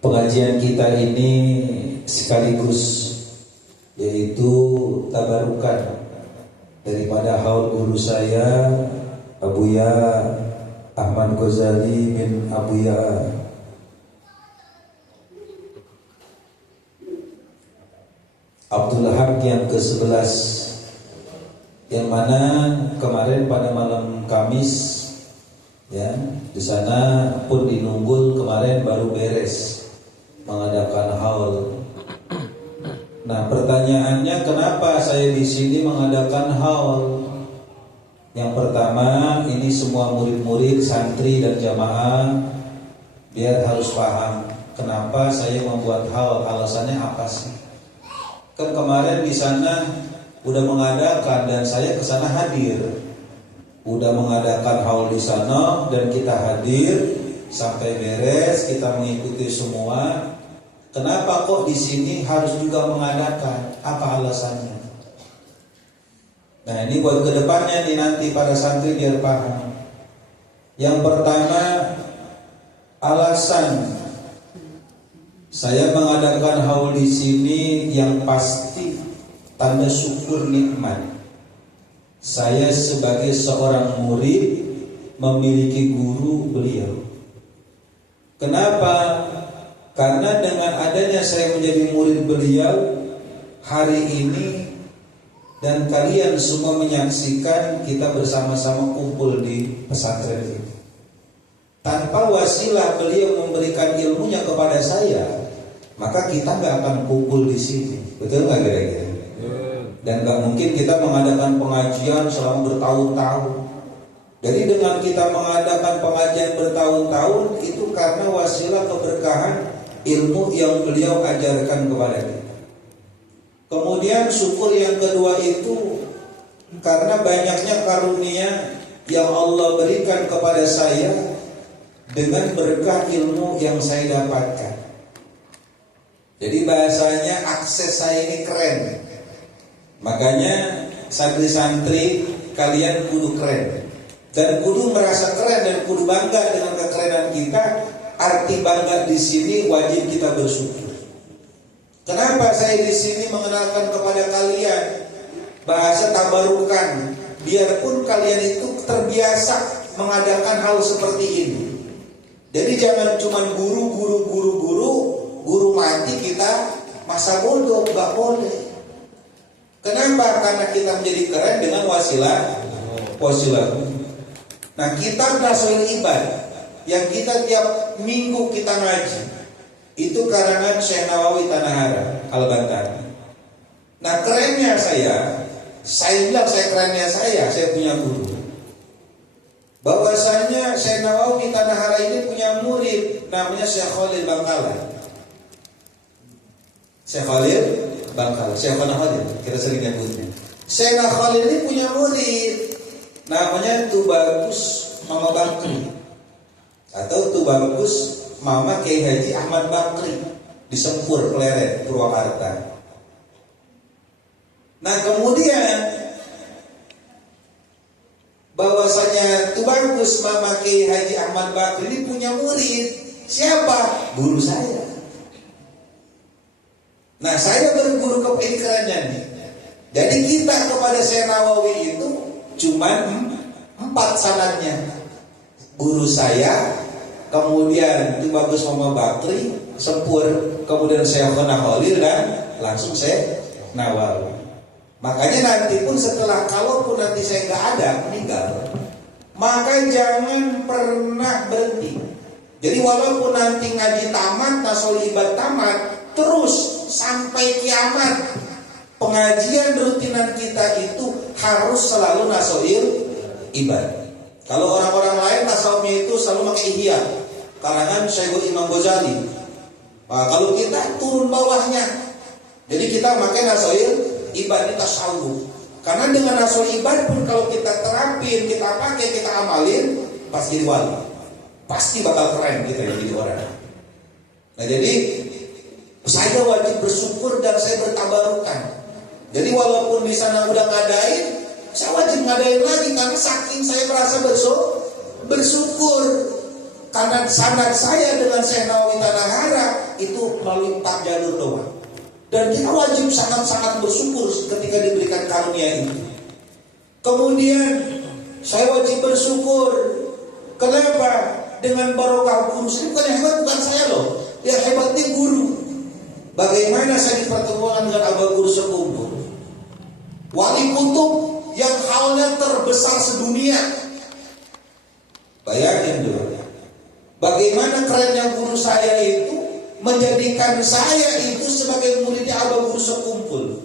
Pengajian kita ini sekaligus yaitu tabarukan daripada haul guru saya Abuya Ahmad Ghazali bin Abuya Abdul Haq yang ke-11, yang mana kemarin pada malam Kamis ya, di sana pun di Nunggul kemarin baru beres mengadakan haul. Nah, pertanyaannya kenapa saya di sini mengadakan haul? Yang pertama, ini semua murid-murid, santri dan jamaah biar harus paham kenapa saya membuat haul, alasannya apa sih? Kan kemarin di sana udah mengadakan dan saya ke sana hadir. Udah mengadakan haul di sana dan kita hadir sampai beres, kita mengikuti semua. Kenapa kok di sini harus juga mengadakan? Apa alasannya? Nah, ini buat kedepannya nih nanti para santri biar paham. Yang pertama, alasan saya mengadakan haul di sini yang pasti tanda syukur nikmat. Saya sebagai seorang murid memiliki guru beliau. Kenapa? Karena dengan adanya saya menjadi murid beliau hari ini dan kalian semua menyaksikan kita bersama-sama kumpul di pesantren ini. Tanpa wasilah beliau memberikan ilmunya kepada saya, maka kita nggak akan kumpul di sini. Betul nggak kira-kira? Dan nggak mungkin kita mengadakan pengajian selama bertahun-tahun. Jadi dengan kita mengadakan pengajian bertahun-tahun itu karena wasilah keberkahan ilmu yang beliau ajarkan kepada kita. Kemudian syukur yang kedua itu karena banyaknya karunia yang Allah berikan kepada saya dengan berkah ilmu yang saya dapatkan. Jadi bahasanya akses saya ini keren. Makanya santri-santri kalian kudu keren dan kudu merasa keren dan kudu bangga dengan kekerenan kita. Arti bangga di sini wajib kita bersyukur. Kenapa saya di sini mengenalkan kepada kalian bahasa tabarukan? Biarpun kalian itu terbiasa mengadakan hal seperti ini. Jadi jangan cuma guru mati kita masa bodoh, nggak boleh. Kenapa? Karena kita menjadi keren dengan wasilah. Nah, kita Nasoil Ibad yang kita tiap minggu kita ngaji itu karangan Syekh Nawawi Tanahara Al-Bantani. Nah, kerennya saya bilang kerennya saya punya guru. Bahwasanya Syekh Nawawi Tanahara ini punya murid namanya Syekh Khalil Bangkalan. Syekh Khalil Bangkalan, Syekh Khalil, kita sering nyebutnya. Syekh Khalil ini punya murid namanya Tubagus Mama Bakri atau Tubagus Mama Kiai Haji Ahmad Bakri di Sempur, Pleret, Purwakarta. Nah, kemudian bahwasanya Tubagus Mama Kiai Haji Ahmad Bakri ini punya murid. Siapa? Guru saya. Nah, saya berguru kepikirannya nih. Jadi kita kepada Syekh Nawawi itu cuman 4 sanadnya. Guru saya, kemudian Tubagus Mama Bakri, Sempur, kemudian Syekh Khalil dan langsung Syekh Nawawi. Makanya nanti pun setelah, kalaupun nanti saya nggak ada, meninggal, maka jangan pernah berhenti. Jadi walaupun nanti ngaji tamat, Nasoil Ibad tamat, terus sampai kiamat, pengajian rutinan kita itu harus selalu Nasoil Ibad. Kalau orang-orang lain tasawufnya itu selalu pakai ihya, karangan Syekh Imam Ghazali. Nah, kalau kita turun bawahnya, jadi kita pakai Nasoil Ibad di tasawuf. Karena dengan Nasoil Ibad pun kalau kita terapin, kita pakai, kita amalin, pasti jadi wali. Pasti bakal keren kita jadi orang. Nah, jadi saya wajib bersyukur dan saya bertabarukan. Jadi walaupun di sana udah ngadain, saya wajib ngadain lagi karena saking saya merasa bersyukur. Karena sanad saya dengan Syekh Nawawi Tanahara melalui 4 jalur doang. Dan kita wajib sangat-sangat bersyukur ketika diberikan karunia itu. Kemudian saya wajib bersyukur. Kenapa? Dengan barokah guru. Ini bukan yang hebat, bukan saya loh. Yang hebatnya guru. Bagaimana saya dipertemukan dengan Abah Guru Sekumpul, wali kutub yang halnya terbesar sedunia. Bayangin dulu, bagaimana kerennya guru saya itu menjadikan saya itu sebagai muridnya Abah Guru Sekumpul.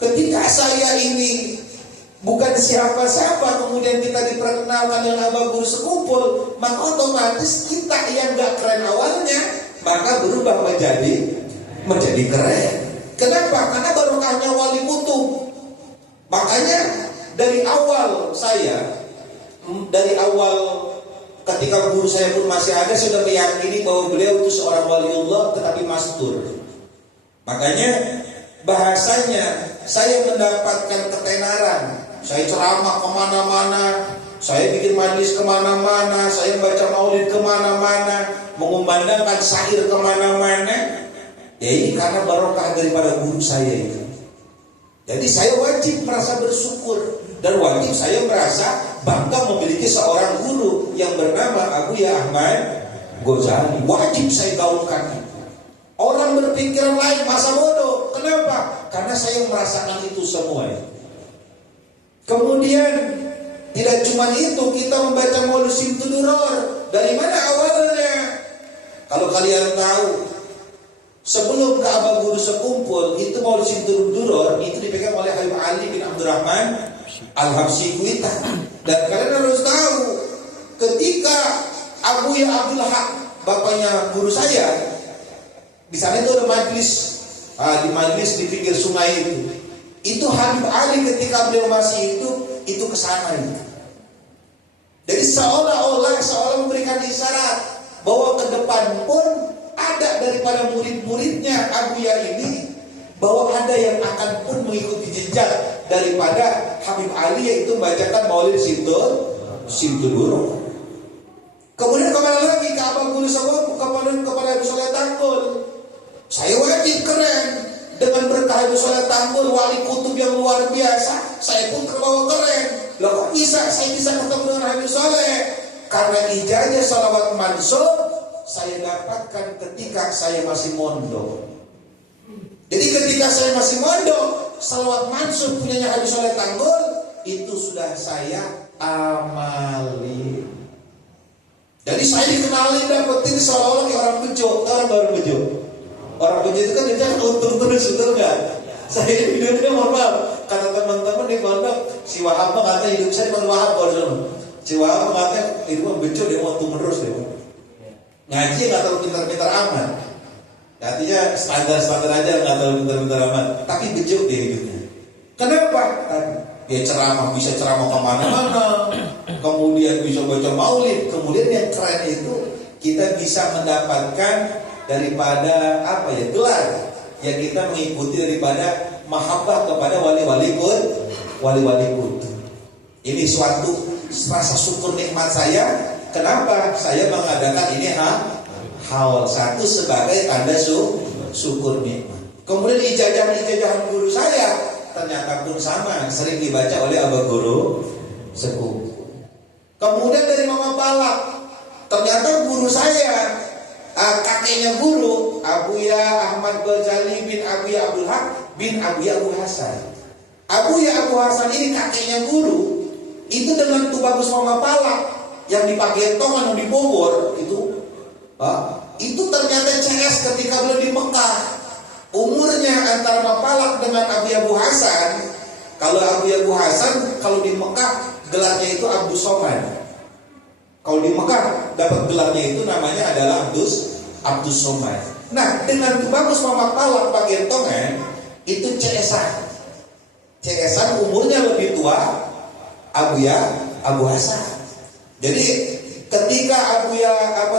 Ketika saya ini bukan siapa-siapa, kemudian kita diperkenalkan dengan Abah Guru Sekumpul, maka otomatis kita yang gak keren awalnya, maka berubah menjadi keren. Kenapa? Karena barokahnya wali kutub. Makanya dari awal ketika guru saya pun masih ada, saya sudah meyakini bahwa beliau itu seorang waliullah tetapi mastur. Makanya bahasanya saya mendapatkan ketenaran. Saya ceramah kemana-mana, saya bikin majlis kemana-mana, saya baca maulid kemana-mana, mengumandangkan syair kemana-mana. Ya ini karena barokah daripada guru saya itu. Jadi saya wajib merasa bersyukur dan wajib saya merasa bangga memiliki seorang guru yang bernama Abuya Ahmad Ghazali. Wajib saya gaulkan itu. Orang berpikiran lain masa bodoh. Kenapa? Karena saya merasakan itu semua. Kemudian tidak cuma itu, kita membaca Maulid Simtuduror. Dari mana awalnya? Kalau kalian tahu, sebelum ke Abah Guru Sekumpul, itu Maulid Simtuduror itu dipegang oleh Habib Ali bin Abdurrahman Al-Habsyi Kuitang. Dan kalian harus tahu, ketika Abuya Abdul Haq, bapaknya guru saya, di sana itu ada majlis, di majlis di pinggir sungai itu Habib Ali ketika beliau masih itu ke sana itu. Jadi seolah-olah memberikan isyarat bahwa ke depan pun ada daripada murid-muridnya Abuya ini, bahwa ada yang akan pun mengikuti jejak daripada Habib Ali, yaitu membacakan Maulid Simtuduror. Kemudian kembali lagi ke Abah Guru Sekumpul, kepada Habib Soleh Tangkul. Saya wajib keren. Dengan berkah Habib Soleh Tangkul, wali kutub yang luar biasa, saya pun terbawa keren. Loh kok bisa? Saya bisa ketemu dengan Habib Soleh? Karena ijazah salawat mansub saya dapatkan ketika saya masih mondok. Jadi ketika saya masih mondok, salawat mansub punyanya Habib Soleh Tangkul itu sudah saya amali. Jadi saya dikenalin, dapetin seolah-olah kayak orang bejo. Orang baru bejo. Orang bejo itu kan dia kan untung terus, betul nggak? Saya hidupnya mohon maaf. Kata teman-teman di pondok, si Wahab katanya hidup saya bukan Wahab bodoh. Si Wahab katanya hidupnya bejo, dia mau untung terus dia. Ngaji nggak terlalu pintar-pintar amat. Artinya standar-standar aja, nggak terlalu pintar-pintar amat. Tapi bejo dia hidupnya. Kenapa? Dia ceramah, bisa ceramah kemana-mana. Kemudian bisa baca maulid. Kemudian yang keren itu kita bisa mendapatkan daripada gelar yang kita mengikuti daripada mahabbah kepada wali-wali kutub. Ini suatu rasa syukur nikmat saya. Kenapa saya mengadakan ini hal satu sebagai tanda syukur nikmat. Kemudian ijazah guru saya ternyata pun sama, sering dibaca oleh Abah Guru Sekumpul. Kemudian dari Mama Palak, ternyata guru saya, kakeknya guru, Abuya Ahmad Ghazali bin Abuya Abdul Haq bin Abuya Abu Hasan. Abuya Abu Hasan ini kakeknya guru, itu dengan Tubagus Mama Palak yang di Pagentongan, yang di Bogor itu ternyata CS ketika beliau di Mekah. Umurnya antara Mama Palak dengan Abuya Abu Hasan. Kalau Abuya Abu Hasan, kalau di Mekah gelarnya itu Abdus Somad. Kalau di Mekah dapat gelarnya itu namanya adalah Abdus Somad. Nah, dengan Tubagus Mama Palak Pagentongan itu CS-an umurnya lebih tua Abuya Abu Hasan. Jadi ketika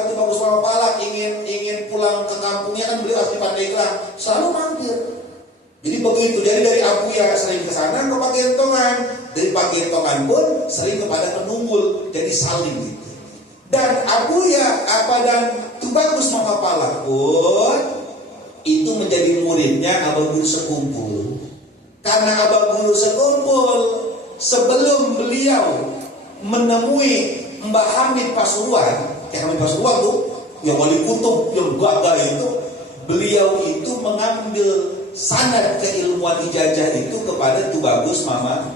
Tubagus Mama Palak ingin pulang ke kampungnya, kan beliau asli Pandeglang, selalu mampir. Jadi begitu, jadi dari Abuya sering ke sana ke Pagentongan, dari Pagentongan pun sering kepada Penumbul, jadi saling gitu. Dan Abuya dan Tubagus Mama Palak Mahfud itu menjadi muridnya Abah Guru Sekumpul. Karena Abah Guru Sekumpul sebelum beliau menemui Mbah Hamid Pasuruan, Hamid Pasuruan tuh yang wali kutub yang gagah itu, beliau itu mengambil sanad keilmuan ijazah itu kepada Tubagus Mama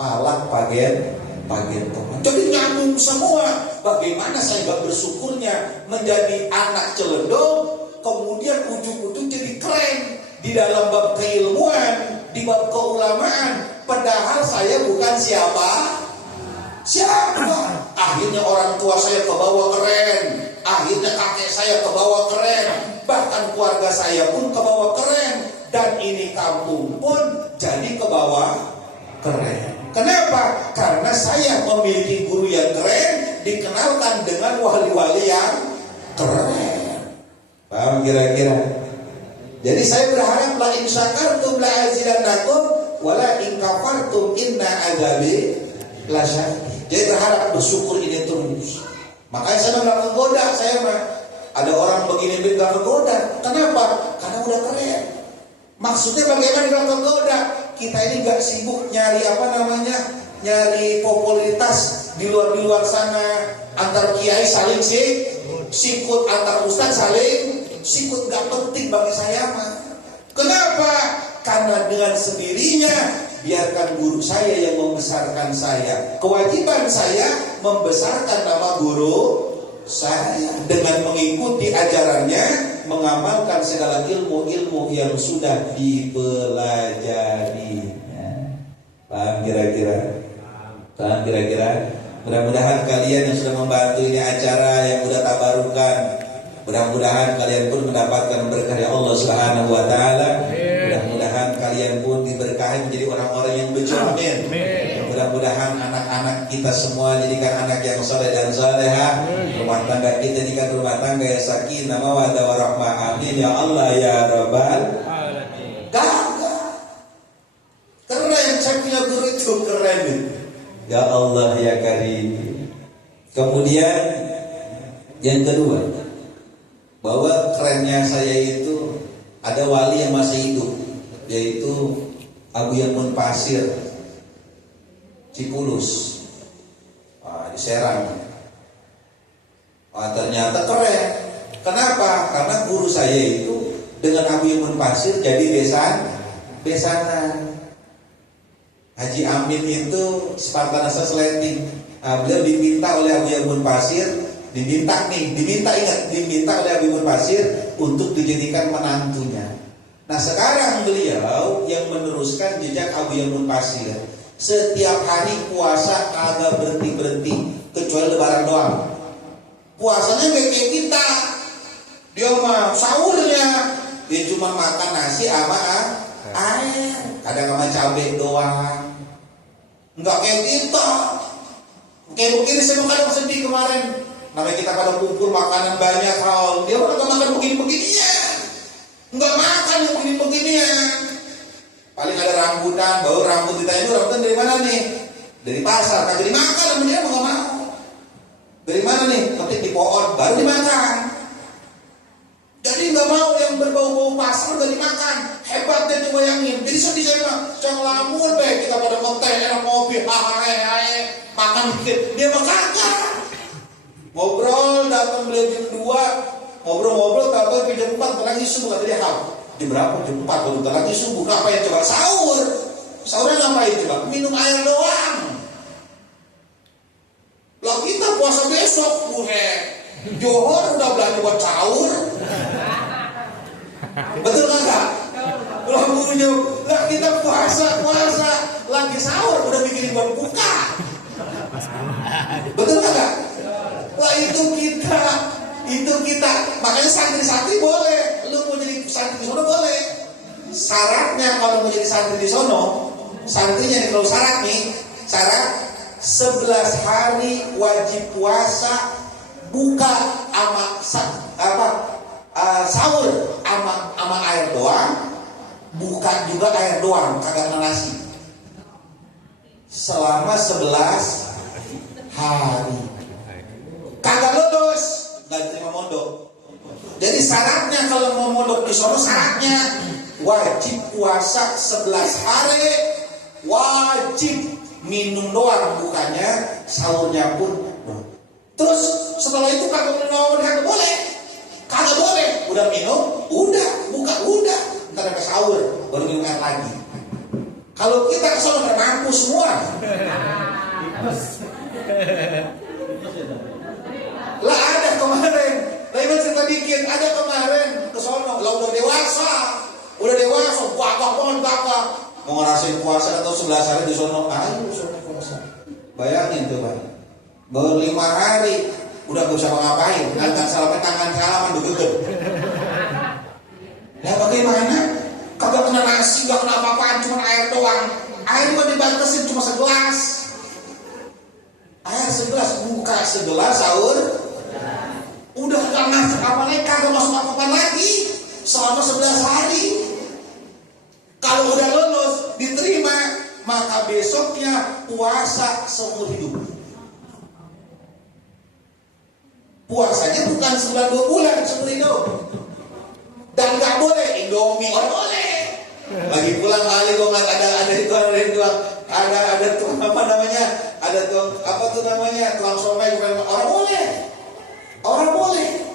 Palak Pagen Teman. Jadi nyambung semua. Bagaimana saya gak bersyukurnya menjadi anak celedong, kemudian ujung-ujung jadi keren di dalam bab keilmuan, di bab keulamaan, padahal saya bukan siapa. Akhirnya orang tua saya kebawa keren, akhirnya kakek saya kebawa keren, bahkan keluarga saya pun kebawa keren, dan ini kampung pun jadi kebawa keren. Kenapa? Karena saya memiliki guru yang keren, dikenalkan dengan wali-wali yang keren. Paham kira-kira? Jadi saya berharap la in syakartum la azidannakum wa la in kafartum inna azabi lasyadid. Jadi berharap bersyukur ini terus. Makanya saya nggak menggoda, saya mah ada orang begini nggak menggoda. Kenapa? Karena udah keren. Maksudnya bagaimana nggak menggoda? Kita ini nggak sibuk nyari nyari popularitas di luar sana. Antar kiai saling sikut, antar ustaz saling sikut, nggak penting bagi saya mah. Kenapa? Karena dengan sendirinya biarkan guru saya yang membesarkan saya. Kewajiban saya membesarkan nama guru saya dengan mengikuti ajarannya, mengamalkan segala ilmu-ilmu yang sudah dipelajarinya. Paham kira-kira? Paham kira-kira? Mudah-mudahan kalian yang sudah membantu ini acara, yang sudah tabarukan, mudah-mudahan kalian pun mendapatkan berkah dari Allah Subhanahu wa taala. Mudah-mudahan kalian pun diberkahi menjadi orang-orang yang berjamin. Mudah-mudahan anak-anak kita semua jadikan anak yang soleh dan soleha. Rumah tangga kita jadikan rumah tangga yang sakinah mawaddah warahmah. Amin ya Allah ya Rabbal alamin. Karena yang saya punya guru itu keren. Ya Allah ya Karim. Kemudian yang kedua, bahwa kerennya saya itu ada wali yang masih hidup, yaitu Abu Yamun Pasir Cipulus, di Serang. Ternyata keren. Kenapa? Karena guru saya itu dengan Abu Yamun Pasir jadi besanan. Haji Amin itu Spartan asal Sleting. Beliau diminta oleh Abu Yamun Pasir, diminta oleh Abu Yamun Pasir untuk dijadikan menantunya. Nah sekarang beliau yang meneruskan jejak Abu Yamun Pasir. Setiap hari puasa kagak berhenti kecuali lebaran doang. Puasanya kayak kita. Dia mah sahurnya dia cuma makan nasi sama air, kadang sama cabai doang. Enggak kayak kita. Kayak begini saya kadang sedih kemarin. Namanya kita pada kumpul makanan banyak, dia orang makan begini-beginian. Enggak makan yang begini-beginian. Paling ada rambutan, bau rambut kita ini rambutan dari mana nih? Dari pasar, kagak dimakan, namanya enggak mau. Dari mana nih? Petik di pohon, baru dimakan. Jadi enggak mau yang berbau-bau pasar enggak dimakan. Hebatnya coba bayangin. Jadi sedih saya mah, jangan lamun be kita pada ngeteh, enak ngopi, makan dikit. Dia mah kagak. Ngobrol, datang beliau jam 2, ngobrol-ngobrol, tahu jam 4 lagi subuh, kata dia jam berapa? Jam 4, bentar lagi subuh. Ngapain coba? Sahur. Sahurnya ngapain coba? Minum air doang. Lah kita puasa besok, Johor udah belanja buat sahur. Betul kagak? Lah gurunya, lah kita puasa lagi sahur udah bikin buat buka. Betul kagak? Lah itu kita, makanya santri-santri boleh. Lu mau jadi santri di sono boleh. Syaratnya kalau mau jadi santri di sono, santrinya nih kalau syarat 11 hari wajib puasa, buka sahur ama air doang, buka juga air doang, kagak nasi. Selama 11 hari. Kagak lulus, nggak diterima mondok. Jadi syaratnya kalau mau mondok di sono, syaratnya wajib puasa 11 hari, wajib minum doang, bukannya sahurnya pun. Terus setelah itu kagak boleh, kagak boleh. Udah minum, udah buka, udah ntar sampai sahur baru minum air lagi. Kalau kita ke sono mampu semua. Lah ada kemarin, lagi cerita dikit, ada kemarin ke sono, lah udah dewasa, bakal mau ngerasain puasa atau 11 hari di sono, ayo sono puasa. Bayangin tuh Pak, baru 5 hari udah gak usah ngapain, angkat tangan salaman duduk. Lah bagaimana? Kagak kena nasi, gak kena apa-apaan, cuma air doang. Air cuma dibatasin cuma segelas. Air segelas, buka segelas sahur. Udah gak masuk apa lagi, kagak masuk apa-apa lagi selama 11 hari. Kalau udah lulus, diterima, maka besoknya puasa seumur hidup. Puasanya bukan sebulan 2 bulan seumur hidup. Dan gak boleh Indomie, orang boleh. Lagi pulang kali gue nggak ada itu ada tuh apa namanya, ada tuh apa tuh namanya tukang somai, orang boleh.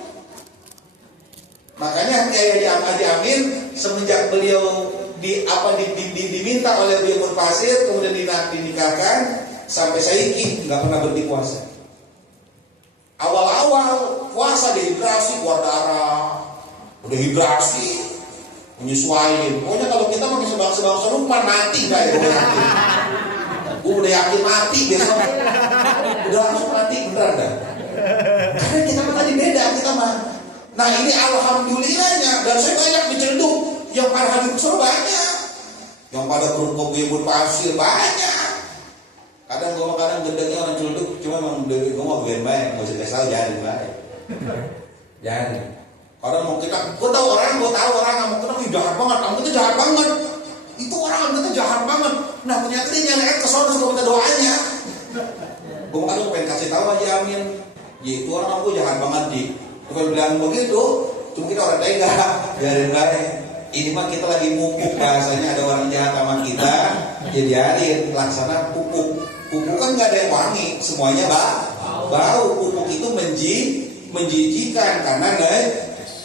Makanya kayak di Amin semenjak beliau diminta oleh beliau Munfasir, kemudian dinikahkan sampai saiki nggak pernah berhenti puasa. Awal-awal puasa dehidrasi, keluar darah, udah hidrasi, menyesuaikan. Pokoknya kalau kita pakai sebang-sebang serupan mati dah ya. Gue udah yakin mati besok. Udah langsung mati beneran dah. Karena kita mah tadi beda kita mah. Nah ini alhamdulillahnya, dan saya banyak dicelduk yang pada hadir besar banyak, yang pada berhukum ibu pasir banyak. Kadang gendengnya orang celduk, cuma memang gue mau biar baik, nggak usah kasih tahu jadi baik. Jadi orang mau kita, gue tahu orang mau kita jahat banget, kamu itu jahat banget. Itu orang kita jahat banget. Nah ternyata dia nyalain ke sono untuk minta doanya. Gue pengen kasih tahu aja Amin, itu orang aku jahat banget di. Bukan bilang begitu, cuma kita orang tega, biarin baik. Ini mah kita lagi pupuk, bahasanya ada orang jahat sama kita, ya biarin, laksana pupuk. Pupuk kan nggak ada yang wangi, semuanya bau. Pupuk itu menjijikan karena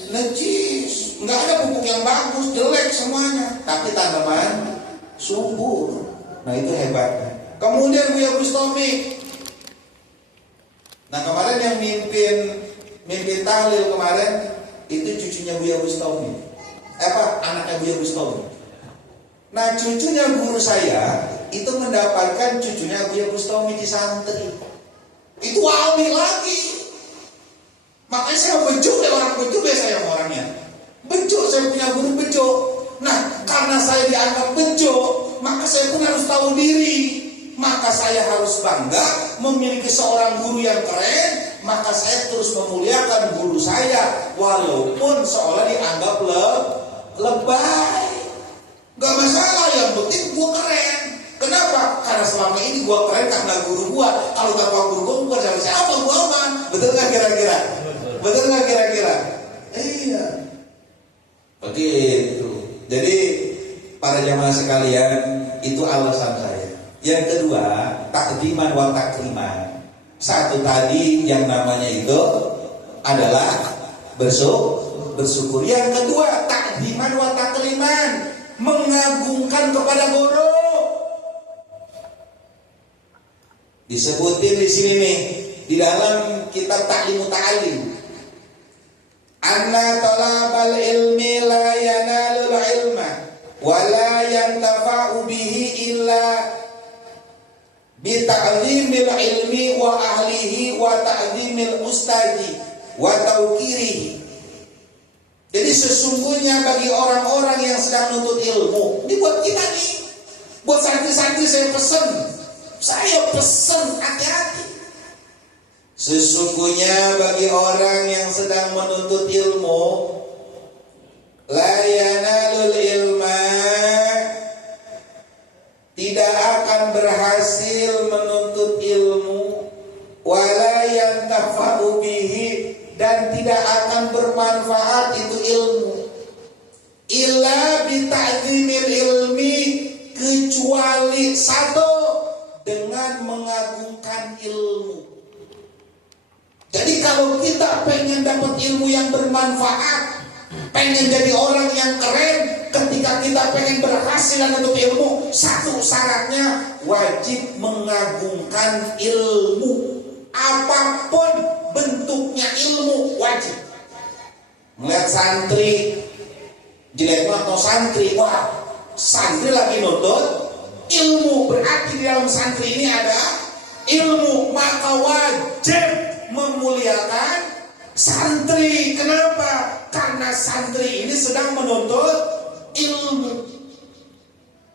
najis. Nggak ada pupuk yang bagus, jelek semuanya. Tapi tanaman subur. Nah itu hebatnya. Kemudian Buya Bustami. Nah kemarin yang mimpin tahlil kemarin itu cucunya Buya Bustami. Anaknya Buya Bustami. Nah cucunya guru saya itu mendapatkan cucunya Buya Bustami di santri. Itu wali lagi. Makanya saya bejo deh, orang bejo deh saya orangnya. Bejo, saya punya guru bejo. Nah karena saya dianggap bejo, maka saya pun harus tahu diri. Maka saya harus bangga memiliki seorang guru yang keren. Maka saya terus memuliakan guru saya, walaupun seolah dianggap lebay. Gak masalah, yang penting gue keren. Kenapa? Karena selama ini gue keren karena guru gue. Kalau gak guru gue bukan siapa gue mah. Betul gak kira-kira? Betul gak kira-kira? Iya. Begitu. Jadi para jamaah sekalian, itu alasan saya. Yang kedua, takdiman wa takriman. Satu tadi yang namanya itu adalah bersyukur. Yang kedua, takdiman wa takriman, mengagungkan kepada guru. Disebutin di sini nih di dalam kitab Ta'limu Ta'alim. Anna talabal ilmi la yanalul ilma wa la yantafa'u bihi illa bi ta'zimil ilmi wa ahlihi wa ta'zimil ustadi wa tauqirihi. Jadi sesungguhnya bagi orang-orang yang sedang menuntut ilmu, ini buat kita nih, buat santri-santri saya pesen hati-hati. Sesungguhnya bagi orang yang sedang menuntut ilmu, la yanalul ilma, tidak akan berhasil menuntut ilmu, wala yantafa'u bihi, dan tidak akan yang bermanfaat itu ilmu. Illa bita'zimil ilmi, kecuali satu, dengan mengagungkan ilmu. Jadi kalau kita pengen dapat ilmu yang bermanfaat, pengen jadi orang yang keren, ketika kita pengen berhasil untuk ilmu, satu syaratnya wajib mengagungkan ilmu. Apapun bentuknya ilmu wajib. Melihat santri jelek atau santri, wah santri lagi nuntut ilmu, berarti di dalam santri ini ada ilmu, maka wajib memuliakan santri. Kenapa? Karena santri ini sedang menuntut ilmu.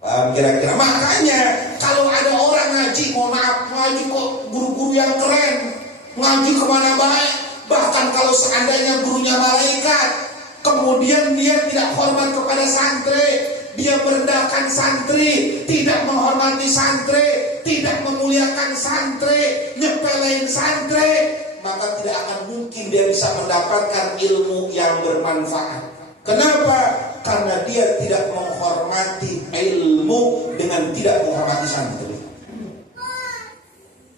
Kira-kira makanya kalau ada orang ngaji, mohon maaf, ngaji kok guru-guru yang keren, ngaji kemana baik, bahkan kalau seandainya gurunya malaikat, kemudian dia tidak hormat kepada santri, dia merendahkan santri, tidak menghormati santri, tidak memuliakan santri, nyepelein santri, maka tidak akan mungkin dia bisa mendapatkan ilmu yang bermanfaat. Kenapa? Karena dia tidak menghormati ilmu dengan tidak menghormati santri.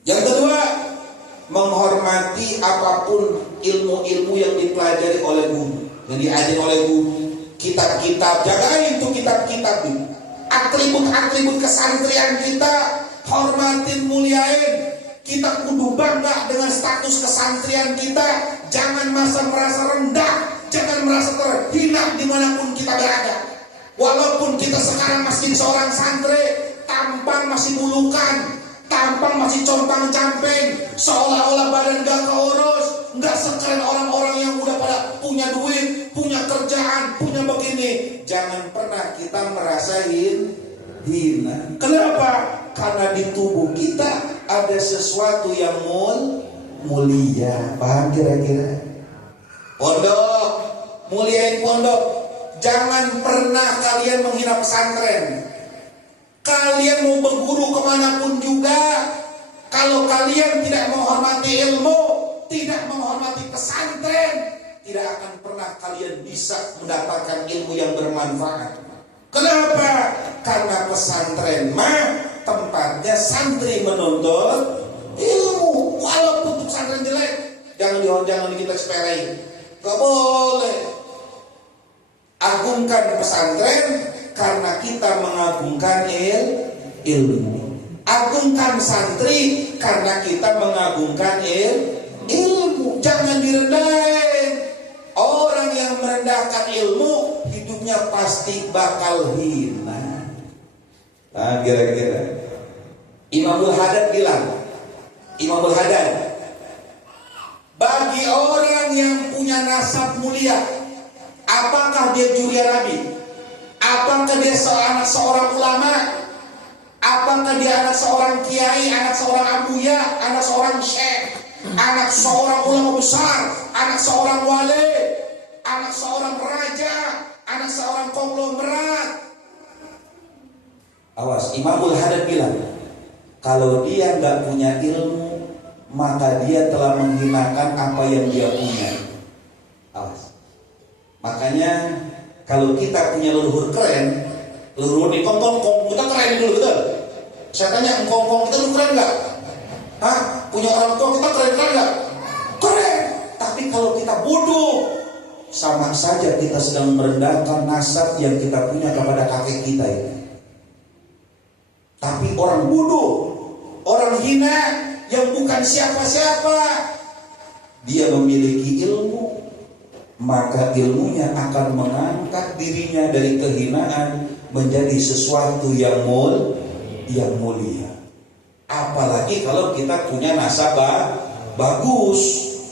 Yang kedua, menghormati apapun ilmu-ilmu yang dipelajari oleh guru, yang diajari oleh guru. Kitab-kitab, jagain tuh kitab-kitab itu. Atribut-atribut kesantrian kita, hormatin, muliain. Kita kudu bangga dengan status kesantrian kita. Jangan merasa rendah, jangan merasa terhina dimanapun kita berada. Walaupun kita sekarang masih seorang santri, tampang masih bulukan, tampang masih compang-camping, seolah-olah badan gak keurus, gak sekeren orang-orang yang udah pada punya duit, punya kerjaan, punya begini. Jangan pernah kita merasa hina. Kenapa? Karena di tubuh kita ada sesuatu yang mulia. Paham kira-kira? Pondok, muliain pondok. Jangan pernah kalian menghina pesantren. Kalian mau berguru kemanapun juga, kalau kalian tidak menghormati ilmu, tidak menghormati pesantren, tidak akan pernah kalian bisa mendapatkan ilmu yang bermanfaat. Kenapa? Karena pesantren tempatnya santri menuntut ilmu. Walaupun pesantren jelek, jangan kita sepelein. Gak boleh. Agungkan pesantren karena kita mengagungkan ilmu. Agungkan santri karena kita mengagungkan ilmu. Jangan direndahin. Orang yang merendahkan ilmu, hidupnya pasti bakal hina. Nah, kira-kira Imamul Haddad bilang, Imamul Haddad, bagi orang yang punya nasab mulia, apakah dia jurian Nabi? Apakah dia anak seorang ulama? Apakah dia anak seorang kiai, anak seorang abuya, anak seorang syekh, anak seorang ulama besar, anak seorang wali, anak seorang raja, anak seorang konglomerat? Awas, Imamul Haddad bilang, kalau dia nggak punya ilmu, maka dia telah menghinakan apa yang dia punya. Awas. Makanya kalau kita punya leluhur keren, leluhur di kongkong, kita keren dulu, betul? Saya tanya, kongkong kita lu keren nggak? Hah? Punya orang tua kita keren nggak? Keren. Tapi kalau kita bodoh, sama saja kita sedang merendahkan nasab yang kita punya kepada kakek kita ini. Tapi orang bodoh, orang hina yang bukan siapa-siapa, dia memiliki ilmu, maka ilmunya akan mengangkat dirinya dari kehinaan menjadi sesuatu yang mulia. Apalagi kalau kita punya nasab bagus,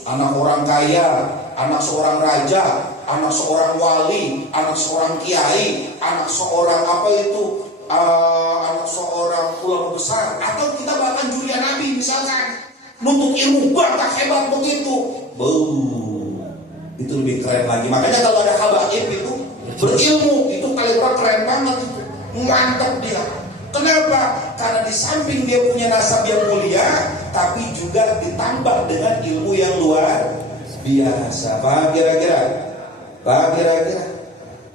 anak orang kaya, anak seorang raja, anak seorang wali, anak seorang kiai, anak seorang anak seorang ulama besar, atau kita bahkan jurian Nabi misalkan, nuntut ilmu banget hebat begitu. Itu lebih keren lagi. Makanya kalau ada habaib itu berilmu, itu kaliber keren banget, mantap dia. Kenapa? Karena di samping dia punya nasab yang mulia, tapi juga ditambah dengan ilmu yang luar biasa. Paham kira-kira? Paham kira-kira?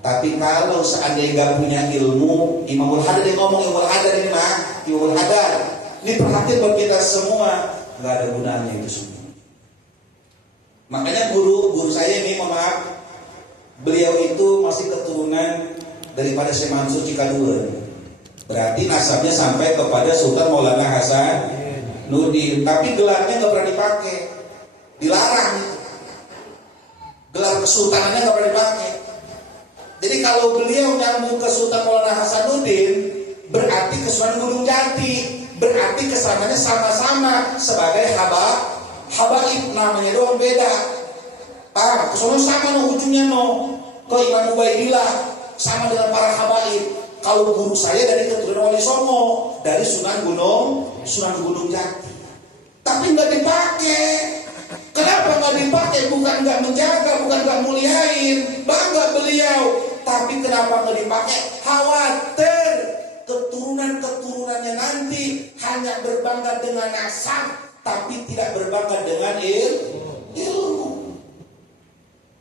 Tapi kalau seandainya nggak punya ilmu, Imamul Haddad yang ngomong, Imamul Haddad ini mah, Imamul Haddad. Ini perhatian buat kita semua, nggak ada gunanya itu semua. Makanya guru saya ini, maaf, beliau itu masih keturunan daripada Syekh Mansur Cikadua. Berarti nasabnya sampai kepada Sultan Maulana Hasanuddin. Tapi gelarnya nggak pernah dipakai, dilarang. Gelar kesultanannya nggak pernah dipakai. Jadi kalau beliau nyambung ke Sultan Maulana Hasanuddin, berarti Kesultanan Gunung Jati, berarti kesananya sama-sama sebagai habaib, namanya doang beda. Kesono sama no ujungnya no, ke Imam Ubaidillah sama dengan para habaib. Kalau guru saya dari keturunan Wali Songo, dari Sunan Gunung Jati, tapi nggak dipakai. Kenapa nggak dipakai? Bukan nggak menjaga, bukan nggak muliain, bangga beliau. Tapi kenapa nggak dipakai? Khawatir keturunan-keturunannya nanti hanya berbangga dengan nasab, tapi tidak berbangga dengan ilmu.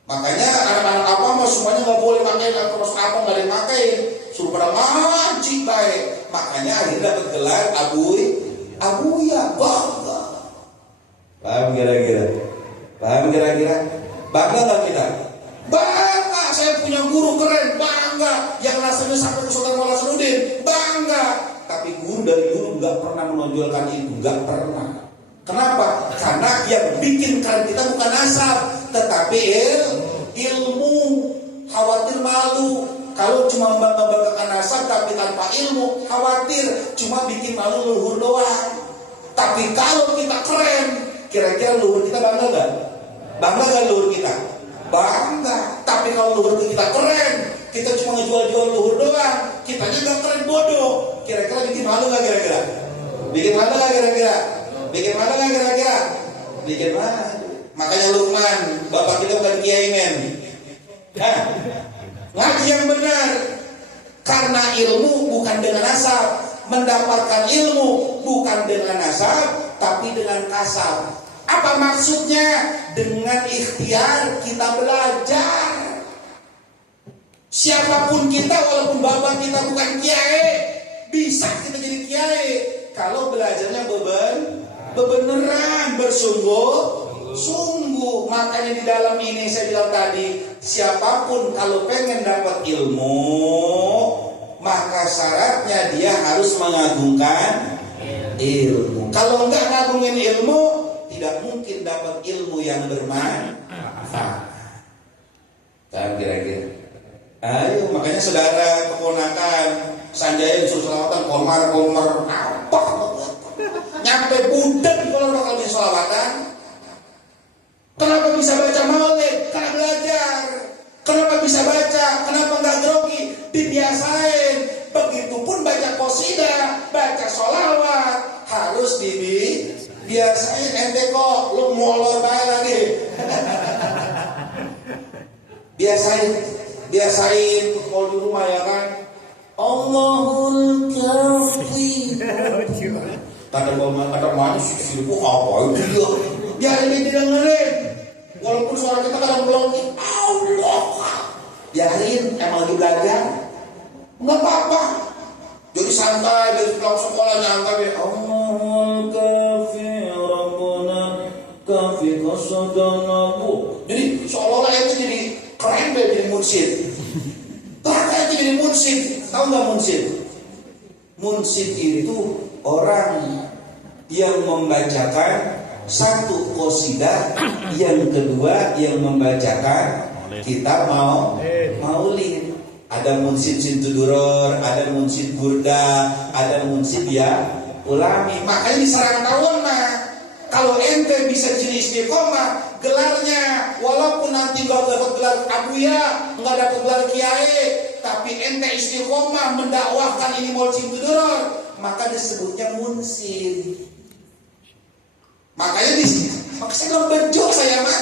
Makanya anak-anak apa mah semuanya nggak boleh pakai, terus apa nggak dipakai, suruh pada ngaji baik. Makanya akhirnya dapat gelar abuya, bangga. Paham kira-kira? Bangga nggak kita? Bangga, saya punya guru keren, bangga. Yang rasanya sampai ke Sultan Maulana Hasanuddin, bangga. Tapi guru dari dulu nggak pernah menonjolkan itu, nggak pernah. Kenapa? Karena yang bikin keren kita bukan nasab, tetapi ilmu. Khawatir malu kalau cuma membanggakan nasab tapi tanpa ilmu, khawatir cuma bikin malu leluhur doang. Tapi kalau kita keren, kira-kira leluhur kita bangga nggak? Bangga nggak leluhur kita? Bangga. Tapi kalau leluhur kita keren, kita cuma ngejual-jual leluhur doang, kitanya nggak keren, bodoh. Kira-kira bikin malu nggak kira-kira? Bikin malu nggak kira-kira? Bikin malu nggak kira-kira? Bikin malu. Makanya Luqman, bapak kita bukan kiai men. Ngaji yang benar. Karena ilmu bukan dengan nasab. Mendapatkan ilmu bukan dengan nasab, tapi dengan kasab. Apa maksudnya? Dengan ikhtiar kita belajar. Siapapun kita, walaupun bapak kita bukan kiai, bisa kita jadi kiai kalau belajarnya bebeneran, bersungguh-sungguh. Makanya di dalam ini saya bilang tadi, siapapun kalau pengen dapat ilmu, maka syaratnya dia harus mengagungkan ilmu. Kalau enggak ngagungin ilmu, tidak mungkin dapat ilmu yang bermanfaat. Tahu kira-kira? Ayo, makanya saudara keponakan Sanjaya disuruh selawatan, komar apa? Nyampe budak kalau bakal bisa selawatan. Kenapa bisa baca maulid? Karena belajar. Kenapa bisa baca? Kenapa nggak grogi? Dibiasain. Begitupun baca qasidah, baca sholawat, harus dibiasain. Ente kok lu molor banget lagi. Biasain kalau di rumah ya kan. Allahul kafi. Kata manis sirku apa itu dia? Biarin dia didengerin. Walaupun suara kita kadang melonjak, Allah. Biarin, emang lagi belajar. Enggak apa-apa. Jadi santai, dari pulang sekolah nyantai. Allahul kafi Rabbuna kafi qasadanabu. Jadi seolah-olah itu jadi keren deh jadi mursyid. Ternyata itu jadi mursyid. Tahu nggak mursyid? Mursyid itu orang yang membacakan satu qasidah, yang kedua yang membacakan kitab maulid. Ada munsyid Sintuduror, ada munsyid Burda, ada munsyid ya ulami. Makanya diserang tahun mah. Kalau ente bisa jadi istiqomah, gelarnya walaupun nanti nggak dapat gelar abuya, nggak dapat gelar kiai, tapi ente istiqomah mendakwahkan ini munsyid Sintuduror, maka disebutnya munsyid. Makanya saya bilang bejo saya mah.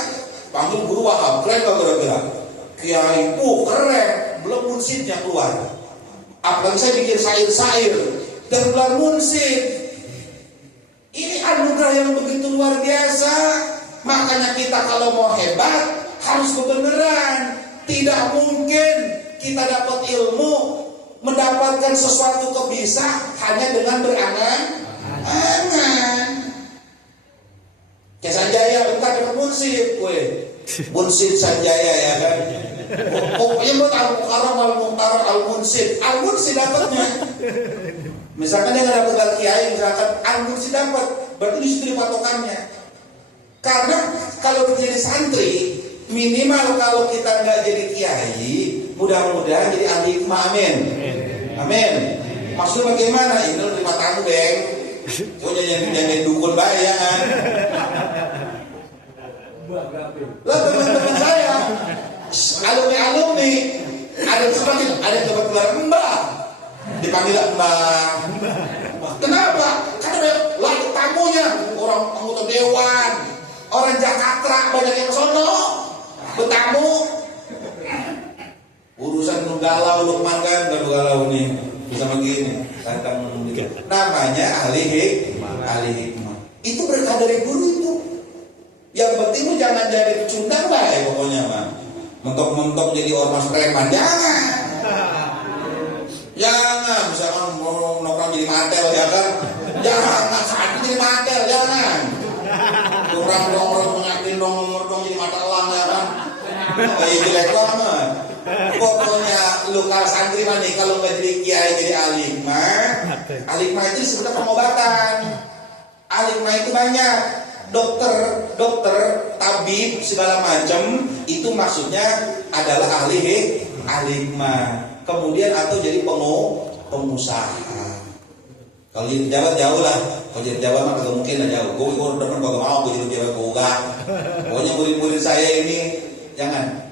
Panggil guru Wahab, keren gak kira-kira? Kiai, keren. Belum munsyidnya keluar. Apalagi saya bikin syair-syair dan gelar munsyid. Ini anugerah yang begitu luar biasa. Makanya kita kalau mau hebat harus kebenaran. Tidak mungkin kita dapat ilmu, mendapatkan sesuatu kok bisa hanya dengan berangan-angan. Kayak Sanjaya bentar dapat munsif, munsif Sanjaya ya kan. Pokoknya buat al-mukarram al-mukarram al-munsif dapatnya. Misalkan dia nggak dapat dari kiai, misalkan al-munsif dapat, berarti di situ patokannya. Karena kalau kita jadi santri, minimal kalau kita nggak jadi kiai, mudah-mudahan jadi ahli hikmah, amin. Amin. Maksudnya bagaimana? Ini lu terima tamu, Beng. Oh, jangan dukun bayangan. Lah teman-teman saya, alumni, ada kebetulan Mbak, dipanggil Mbak. Kenapa? Karena lagi tamunya orang anggota dewan, orang Jakarta banyak yang sono bertamu. Urusan lu galau, Lukman kan gak galau nih, bisa begini, datang gitu. Namanya ahli hikmah. Itu berkah dari guru itu. Yang penting lu jangan jadi pecundang lah ya pokoknya mah. Mentok-mentok jadi ormas preman, jangan. Jangan, misalkan mau nongkrong jadi mantel ya kan. Jangan, saat jadi mantel, jangan. Orang nongkrong mengatin nongkrong jadi matelang ya kan. Kayak jelek banget. Pokoknya lu kalau santri mah nih, kalau nggak jadi kiai jadi alimah itu sebenarnya pengobatan. Alimah itu banyak, dokter, tabib segala macam itu maksudnya adalah ahli hikmah. Kemudian atau jadi pengusaha. Kalau jadi pejabat jauh lah. Kalau jadi pejabat mah kagak mungkin lah jauh. Gue demen kagak mau gue jadi pejabat gue. Pokoknya murid-murid saya ini jangan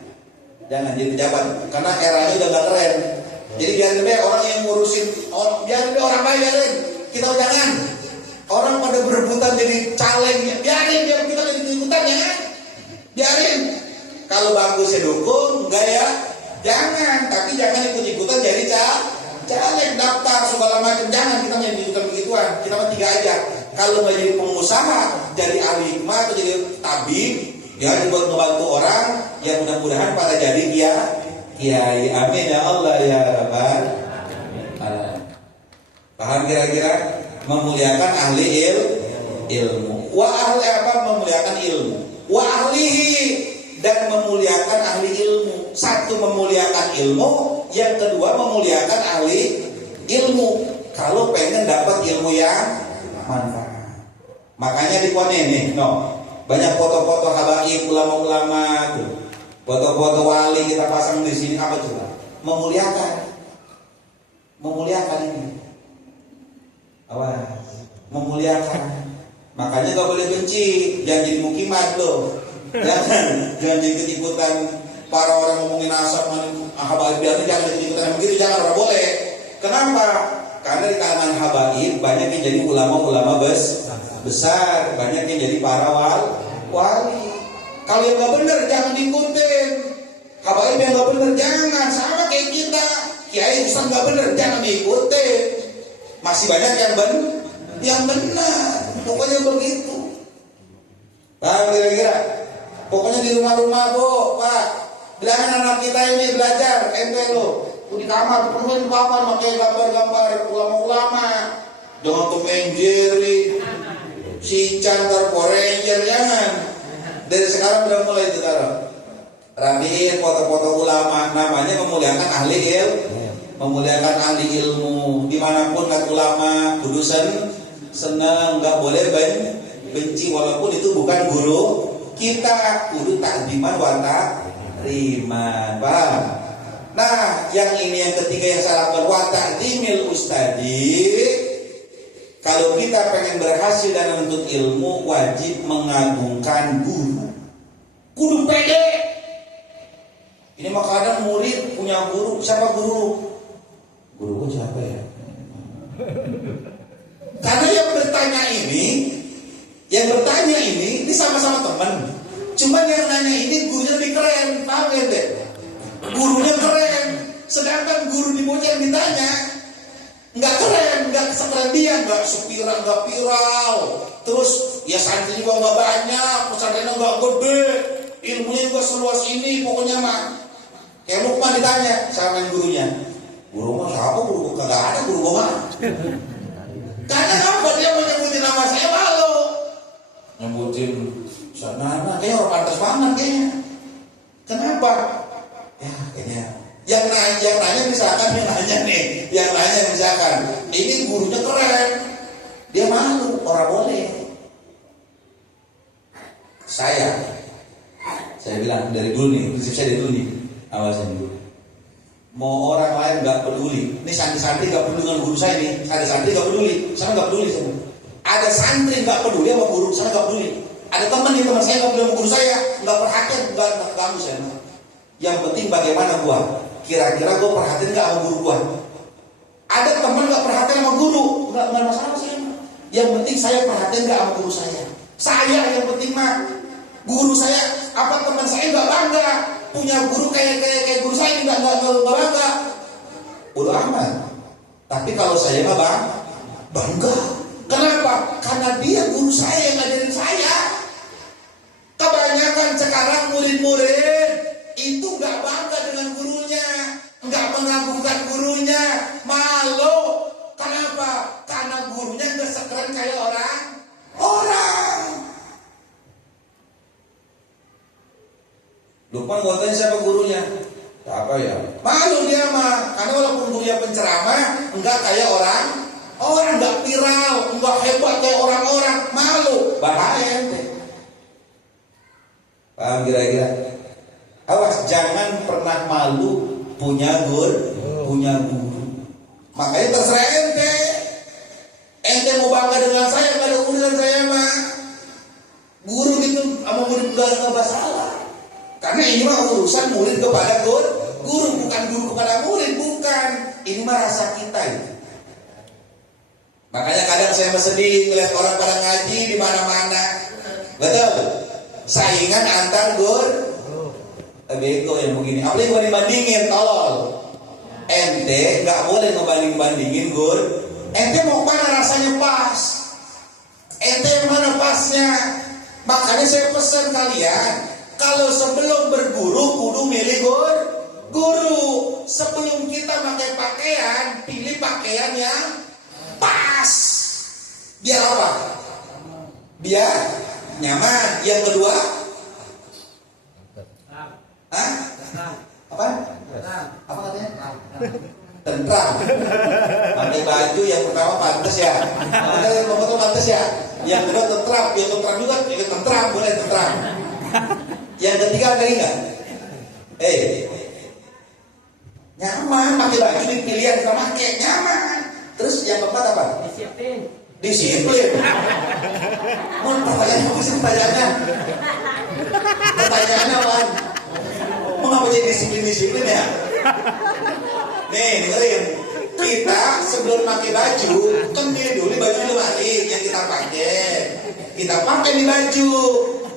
jadi pejabat karena eranya udah gak keren. Jadi biarin deh orang yang ngurusin, biarin deh orang bayarin. Kita jangan. Orang pada berebutan jadi caleg, biarin biar kita jadi ikutan ya kan. Biarin. Kalau bagus ya dukung, enggak ya jangan. Tapi jangan ikut-ikutan jadi caleg, daftar segala macam. Jangan kita jadi ikutan begituan. Kita mah 3 aja. Kalau nggak jadi pengusaha, jadi ahli hikmah atau jadi tabib, dia buat ngebantu orang yang mudah-mudahan pada jadi dia kiai. Amin ya Allah ya Rabbal alamin. Paham kira-kira? Memuliakan ahli ilmu. Wa ahli apa? Memuliakan ilmu. Wa ahlihi, dan memuliakan ahli ilmu. Satu memuliakan ilmu, yang kedua memuliakan ahli ilmu. Kalau pengen dapat ilmu yang manfaat. Makanya di Pone nih, banyak foto-foto habaib ulama-ulama tuh. Foto-foto wali kita pasang di sini apa tuh? Memuliakan ini. Awas, memuliakan. Makanya gak boleh benci, jangan jadi mukimat loh. Jangan jadi ikut-ikutan para orang ngomongin asap, habaib biar jangan jadi ikutan begitu, jangan, orang boleh. Kenapa? Karena di kalangan habaib banyak yang jadi ulama-ulama besar, banyak yang jadi para wali. Kalau yang nggak benar jangan diikutin. Habaib yang nggak benar jangan, sama kayak kita. Kiai ustaz nggak benar jangan diikutin. Masih banyak yang benar. Pokoknya begitu. Paham kira-kira? Pokoknya di rumah-rumah Pak, bilangin anak kita ini belajar, ente lo. Di kamar, penuhin di kamar pakai gambar-gambar ulama-ulama. Jangan Tom and Jerry, Shinchan, Power Ranger, jangan. Dari sekarang udah mulai itu taruh. Rapiin foto-foto ulama, namanya memuliakan ahli memuliakan ahli ilmu. Dimanapun kan ulama, kudu senang, nggak boleh benci walaupun itu bukan guru kita, kudu takdiman wa takriman. Paham? Nah, yang ini yang ketiga yang saya lakukan, wa ta'zimil ustadi. Kalau kita pengen berhasil dalam menuntut ilmu, wajib mengagungkan guru. Kudu pede. Ini mah kadang murid punya guru, siapa guru? Guru siapa ya? Karena yang bertanya ini sama-sama teman. Cuman yang nanya ini gurunya lebih keren, paham ya deh? Gurunya keren, sedangkan guru di bocah yang ditanya nggak keren, nggak sekeren dia, nggak viral, terus ya santri juga nggak banyak, pesantrennya nggak gede, ilmunya juga seluas ini, pokoknya mah. Kayak Lukman ditanya sama gurunya, guru mah siapa guru? Kagak ada guru gua mah. Karena apa dia menyebutin nama saya malu? Nyebutin sana, kayaknya orang pantas banget kayaknya. Kenapa? Ya kayaknya yang nanya misalkan yang nanya misalkan ini gurunya keren, dia malu, orang boleh. Saya bilang dari dulu nih, prinsip saya dari dulu nih, awasin dulu. Mau orang lain nggak peduli, ini santri-santri nggak peduli dengan guru saya nih, santri nggak peduli, sana nggak peduli sama. Ada santri nggak peduli sama guru, sana nggak peduli. Ada teman saya nggak peduli sama guru saya, nggak perhatian, nggak ganggu saya. Yang penting bagaimana gua, kira-kira gua perhatian nggak sama guru gua. Ada teman nggak perhatian sama guru, nggak masalah sih. Yang penting saya perhatian nggak sama guru saya. Saya yang penting mah guru saya, apa teman saya nggak bangga punya guru kayak guru saya, nggak bangga. Bodoh amat. Tapi kalau saya mah bangga. Kenapa? Karena dia guru saya yang ngajarin saya. Kebanyakan sekarang murid-murid itu nggak bangga dengan gurunya, nggak mengagumkan gurunya, malu. Kenapa? Karena gurunya nggak sekeren kayak orang. Lukman mau tanya siapa gurunya? Apa ya? Malu dia mah, karena walaupun gurunya penceramah, enggak kayak orang enggak viral, enggak hebat kayak orang-orang, malu, bahaya ente. Paham kira-kira? Awas, jangan pernah malu punya guru. Makanya terserah ente. Ente mau bangga dengan saya, nggak ada urusan saya mah. Guru gitu sama murid nggak masalah. Karena ini mah urusan murid kepada guru, bukan guru kepada murid, bukan. Ini mah rasa kita ini. Makanya kadang saya sedih melihat orang pada ngaji di mana-mana. Betul? Saingan antar guru. Bego yang begini. Apalagi gua dibandingin, tolol. Ente nggak boleh ngebanding-bandingin guru. Ente mau mana rasanya pas? Ente yang mana pasnya? Makanya saya pesan kalian, kalau sebelum berguru kudu milih guru. Sebelum kita pakai pakaian, pilih pakaian yang pas. Biar apa? Biar nyaman. Yang kedua, apa? Apa katanya? Tentram. Pakai baju yang pertama pantas ya. Yang pertama pantas ya. Yang kedua tentram. Yang tentram juga, tentram boleh tentram. Yang ketiga ada nggak? Nyaman, pakai baju di pilihan kita pakai nyaman. Terus yang keempat apa? Disiplin. Mau pertanyaannya? Pertanyaannya apa? Mengapa jadi disiplin ya? Nih, dengerin. Kita sebelum pakai baju, kan pilih dulu baju di lemari yang kita pakai. Kita pakai di baju.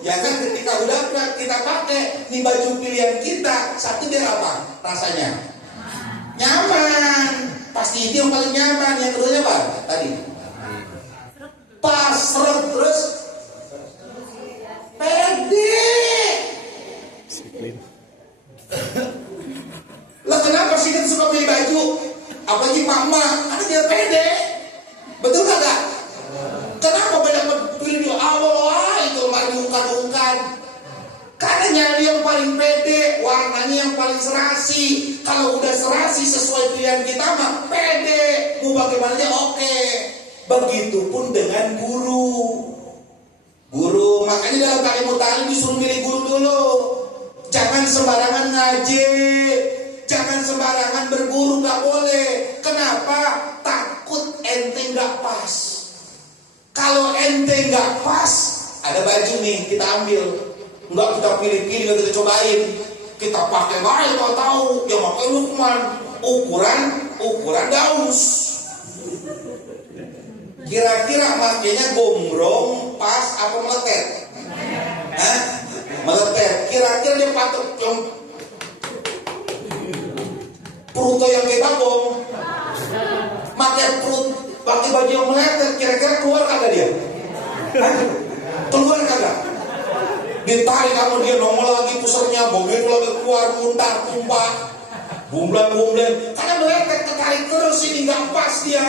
Ya kan ketika udah kita pakai nih baju pilihan kita, satu biar apa? Rasanya nyaman. Pasti itu yang paling nyaman. Yang keduanya apa? Tadi pas, seret, terus pede. Lah kenapa sih kita suka beli baju? Apalagi mama, karena dia pede. Betul kagak? Kenapa banyak pilih di awal itu malah diungkat-ungkat? Karena nyari yang paling pede, warnanya yang paling serasi. Kalau udah serasi sesuai pilihan kita mah pede. Mau bagaimananya oke. Begitupun dengan guru. Makanya dalam kalimat ta'lim disuruh milih guru dulu. Jangan sembarangan ngaji. Jangan sembarangan berguru, nggak boleh. Kenapa? Takut ente nggak pas. Kalau ente nggak pas, ada baju nih kita ambil, nggak kita pilih-pilih, nggak kita cobain, kita pakai baik, kau tahu, yang pakai Lukman, ukuran daus. Kira-kira makanya gombrong, pas apa meletet? Meletet. Kira-kira dia patut yang perut yang kayak bagong, pakai baju yang meletet, kira-kira keluar kagak dia? Ditarik kamu, dia nongol lagi pusernya, begitu lagi keluar muntah tumpah, bumblan, karena meletek ketarik terus ini nggak pas dia.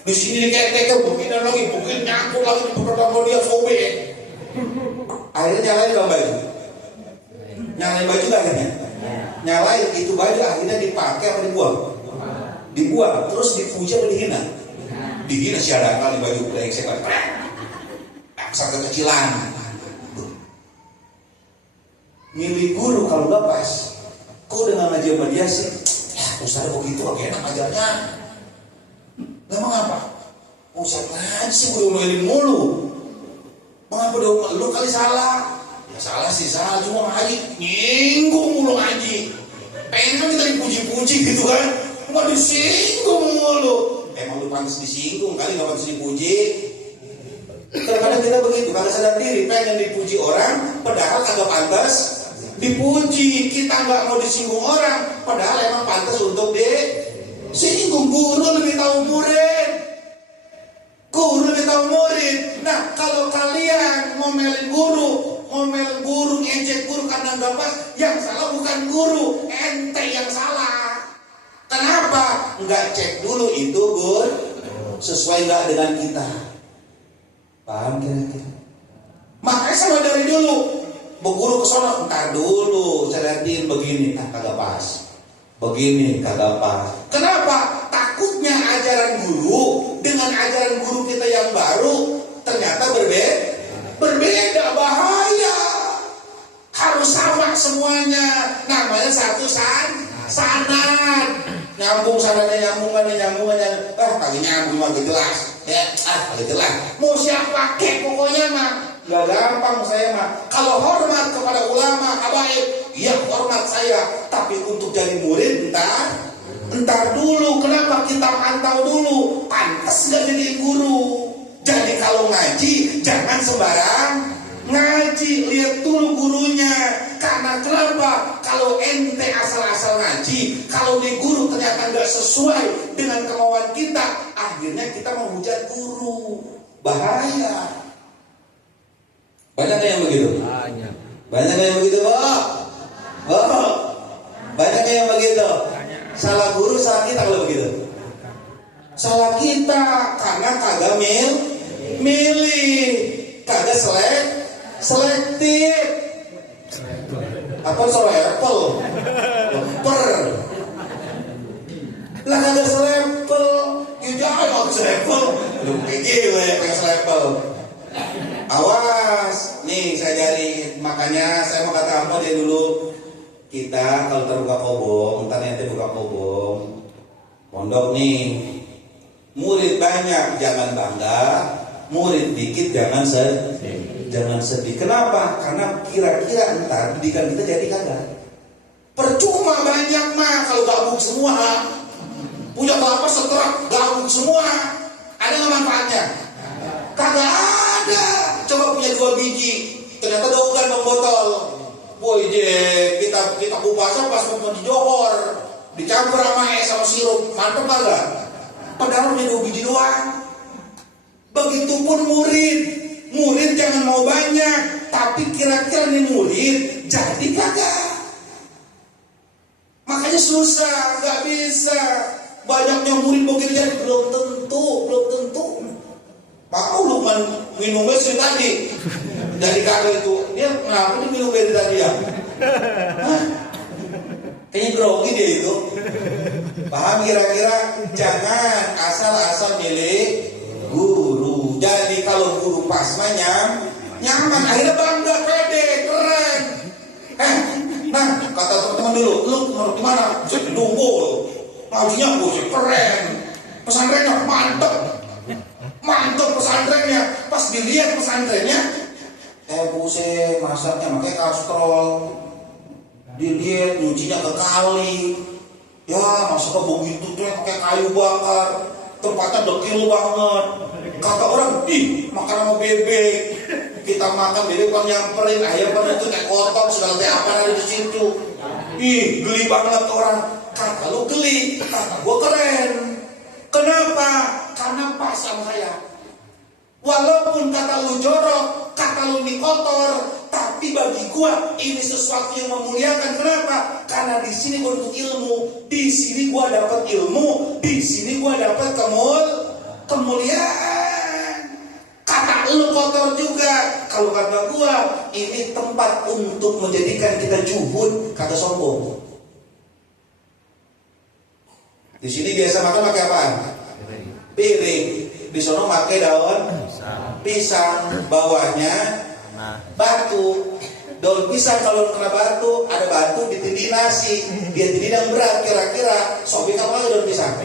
Di sini diketek begini lagi, begini nyangkut lagi di perutnya dia sobek. Akhirnya nyalain dong baju. Nyalain baju gak akhirnya? Nyalain itu baju akhirnya dipakai apa dibuang? Dibuang, terus dipuji apa dihina? Dihina siapa kali baju brengsek kali. Aksa kekecilan. Milih guru kalau gak pas. Kok dengan ngaji sama dia sih? Ya Ustaz begitu agak enak ajarnya. Memang apa? Ustaz ngaji sih udah ngomelin mulu. Mengapa udah lu kali salah? Ya salah sih salah, cuma ngaji nyinggung mulu ngaji. Pengen kita dipuji-puji gitu kan? Nggak disinggung mulu. Emang lu pantas disinggung kali, nggak pantas dipuji. Kadang-kadang kita begitu, kagak sadar diri pengen dipuji orang, padahal kagak pantas dipuji. Kita nggak mau disinggung orang, padahal emang pantas untuk disinggung. Guru lebih tahu murid. Guru lebih tahu murid. Nah, kalau kalian ngomelin guru, ngejek guru karena nggak pas, yang salah bukan guru, ente yang salah. Kenapa? Nggak cek dulu itu guru sesuai nggak dengan kita. Paham kira-kira? Makanya sama dari dulu, berguru ke sono, entar dulu, saya liatin begini, kagak pas. Begini, kagak pas. Kenapa? Takutnya ajaran guru dengan ajaran guru kita yang baru ternyata berbeda, bahaya. Harus sama semuanya. Namanya satu sanad. Nyambung sanadnya, nyambungannya. Kagak nyambung mah jelas. Ya, kagak jelas. Mau siapa kek pokoknya mah. Gak gampang saya mah. Kalau hormat kepada ulama, habaib, ya hormat saya. Tapi untuk jadi murid entar dulu. Kenapa kita pantau dulu? Pantas gak jadi guru? Jadi kalau ngaji jangan sembarang ngaji, lihat dulu gurunya. Karena kenapa? Kalau ente asal-asal ngaji, kalau di guru ternyata gak sesuai dengan kemauan kita, akhirnya kita menghujat guru. Bahaya. Banyak yang begitu? Banyak yang begitu, Pak? Banyak yang begitu? Salah guru, salah kita kalau begitu. Salah kita karena kagak milih, kagak selektif. Apa selepel? Lah kagak selepel. Ya jangan selepel. Lu pikir pengen selepel. Awas, nih saya ajarin. Makanya saya mau kata apa dia dulu. Kita kalau terbuka kobong, ntar nanti buka kobong. Pondok nih, murid banyak jangan bangga, murid dikit jangan sedih. Kenapa? Karena kira-kira entar pendidikan kita jadi kagak. Percuma banyak mah kalau gabung semua. Punya kelapa setelah gabung semua, ada nggak manfaatnya? Kagak ada. Coba punya 2 biji, ternyata dogan bang botol. Boy kita kupasan pas mau di johor, dicampur sama es sama sirup, mantep kagak? Padahal punya 2 biji doang. Begitupun murid jangan mau banyak, tapi kira-kira nih murid jadi kagak. Makanya susah, nggak bisa. Banyaknya murid begitu jadi belum tentu. Mau Lukman minum besi tadi dari kagak itu, dia kenapa dia minum besi tadi ya? Kayaknya grogi dia itu. Paham kira-kira? Jangan asal-asal milih guru. Jadi kalau guru pas nyaman, akhirnya bangga, pede, keren. Nah kata teman-teman dulu, lu menurut gimana? Saya nunggu, ngajinya keren, pesantrennya mantep pesantrennya. Pas dilihat pesantrennya, buset masaknya pakai kastrol, dilihat nyucinya ke kali, ya masaknya begitu tuh pakai kayu bakar, tempatnya dekil banget. Kata orang, makan sama bebek. Kita makan bebek kan nyamperin, ayam kan itu kayak kotor segala apa ada di situ. Geli banget orang. Kata lu geli, kata gua keren. Kenapa? Karena pas sama saya. Walaupun kata lu jorok, kata lu ini kotor, tapi bagi gua ini sesuatu yang memuliakan. Kenapa? Karena di sini gua untuk ilmu, di sini gua dapat ilmu, di sini gua dapat kemuliaan. Kata lu kotor juga. Kalau kata gua, ini tempat untuk menjadikan kita juhud, kata sombong. Di sini biasa makan pakai apaan? Piring. Di sono pakai daun pisang, bawahnya batu. Daun pisang kalau kena batu, ada batu ditindih nasi, dia tindih yang berat, kira-kira sobek apa daun pisang?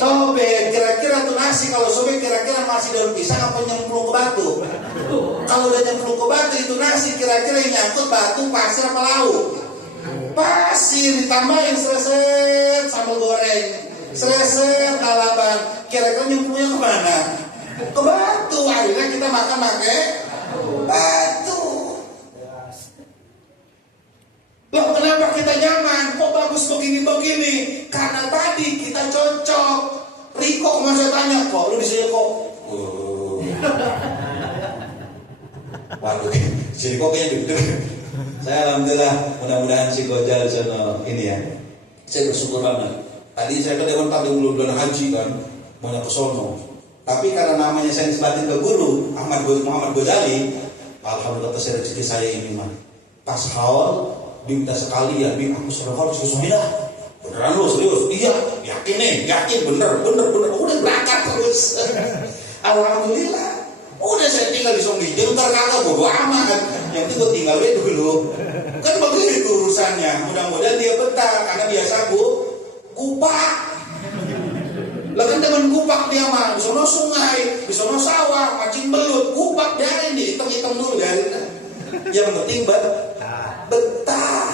Sobek, kira-kira tuh nasi kalau sobek kira-kira masih daun pisang apa nyemplung ke batu? Kalau udah nyemplung ke batu itu nasi kira-kira yang nyangkut batu, pasir apa lauk? Pasir, ditambahin sereset sambal goreng, sereset lalapan, kira-kira nyemplungnya kemana? Ke batu. Akhirnya kita makan pakai batu. Loh, kenapa kita nyaman? Kok bagus begini-begini? Karena tadi kita cocok. Riko kemarin saya tanya, kok lu di sini kok? Waduh, si Riko kayaknya deg-deg. Saya alhamdulillah, mudah-mudahan si Gojal sono ini ya. Saya bersyukur banget. Tadi saya ke Dewan Tabung bulan haji kan, banyak ke sono. Tapi karena namanya saya disebatin ke guru Muhammad Ghazali, alhamdulillah saya rezeki saya ini mah. Pas haul minta sekali ya, aku sudah harus sesuai dah. Beneran lu serius? Iya, yakin nih, yakin bener. Udah berangkat terus. Alhamdulillah. Udah saya tinggal di Sombi, ntar kagak bodo amat kan. Yang itu gue tinggal dulu. Kan begitu urusannya. Mudah-mudahan dia betah karena biasa kupak. Lah kan teman kupak dia mah, di sono sungai, di sono sawah, mancing belut, kupak biarin deh, hitam dulu biarin. Yang penting betah.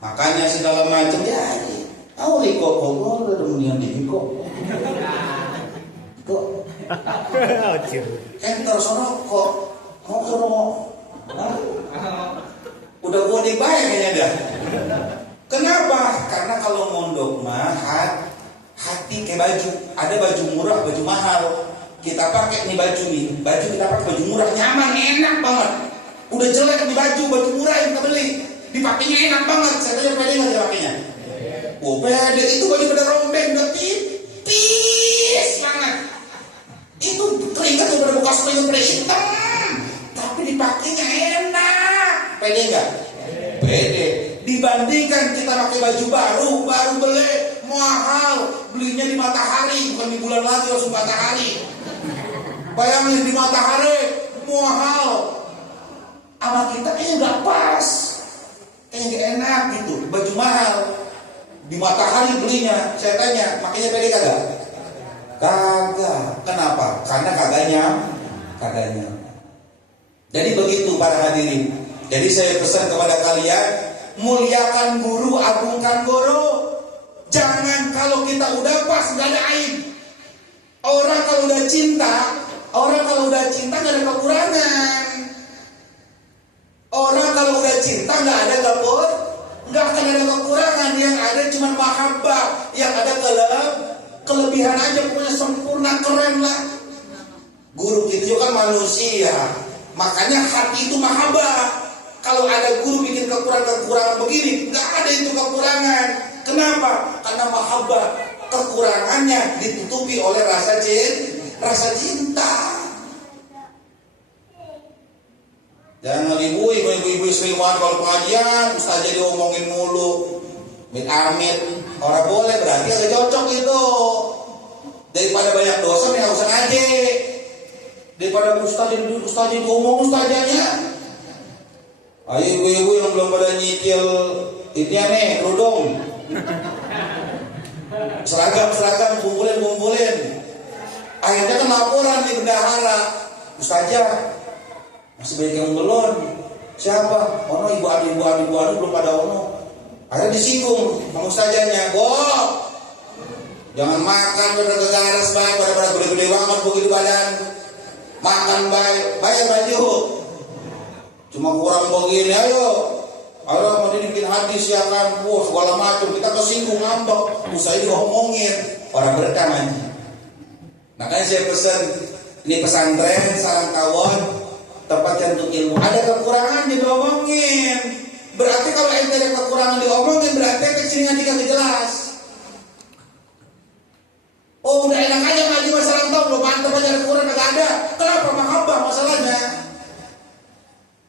Makanya segala macam jadi. Tahu Riko kok udah mendingan di Riko. Kok enter sono kok mau sono udah gua dibayar kayaknya dah. Kenapa? Karena kalau mondok mah hati kayak baju. Ada baju murah, baju mahal. Kita pakai nih baju kita pakai baju murah, nyaman, enak banget. Udah jelek nih baju murah yang kita beli, dipakainya enak banget. Saya tanya pede nggak dipakainya? Oh pede, itu baju pada rombeng, udah tipis banget. Itu keringat udah bekas keringat hitam, tapi dipakainya enak. Pede nggak? Pede. Dibandingkan kita pakai baju baru beli mahal, belinya di Matahari, bukan di bulan lagi langsung Matahari. Bayangin di Matahari mahal, sama kita kayaknya nggak pas, kayaknya nggak enak gitu. Baju mahal di Matahari belinya, saya tanya, makanya pede kagak? Kagak. Kenapa? Karena kagaknya. Jadi begitu para hadirin. Jadi saya pesan kepada kalian, muliakan guru, agungkan guru. Jangan kalau kita udah pas gak ada aib. Orang kalau udah cinta gak ada kekurangan. Orang kalau udah cinta gak akan ada kekurangan. Yang ada cuma mahabbah, yang ada kelebihan aja, pokoknya sempurna, keren lah. Guru itu kan manusia, makanya hati itu mahabbah. Kalau ada guru bikin kekurangan begini, nggak ada itu kekurangan. Kenapa? Karena mahabbah, kekurangannya ditutupi oleh rasa cinta. Jangan ibu-ibu sering banget kalau pengajian, ustazah diomongin mulu, amit-amit. Orang boleh berarti agak cocok gitu. Daripada banyak dosa nih usah ngaji. Daripada ustazah diomong ustazahnya. Ayo ibu-ibu yang belum pada nyicil ini nih, kerudung, seragam, kumpulin. Akhirnya kan laporan di bendahara, ustazah masih banyak yang belum. Siapa? Ono ibu adu belum pada ono. Akhirnya disinggung sama ustazahnya, jangan makan pada kegaras baik, pada gede-gede banget begitu badan. Makan baik, bayar baju. Cuma kurang begini, ayo mau dibikin hadis ya kan, segala macam, kita kesinggung ngambek, usai diomongin, orang berekam aja. Makanya saya pesan, ini pesantren sarang tawon, tempatnya untuk ilmu. Ada kekurangan diomongin. Berarti kalau ente ada kekurangan diomongin, berarti ente kesini ngaji kagak jelas. Oh udah enak aja ngaji masalah tahun, lo mantep aja kekurangan kagak ada. Kenapa mahabah masalahnya?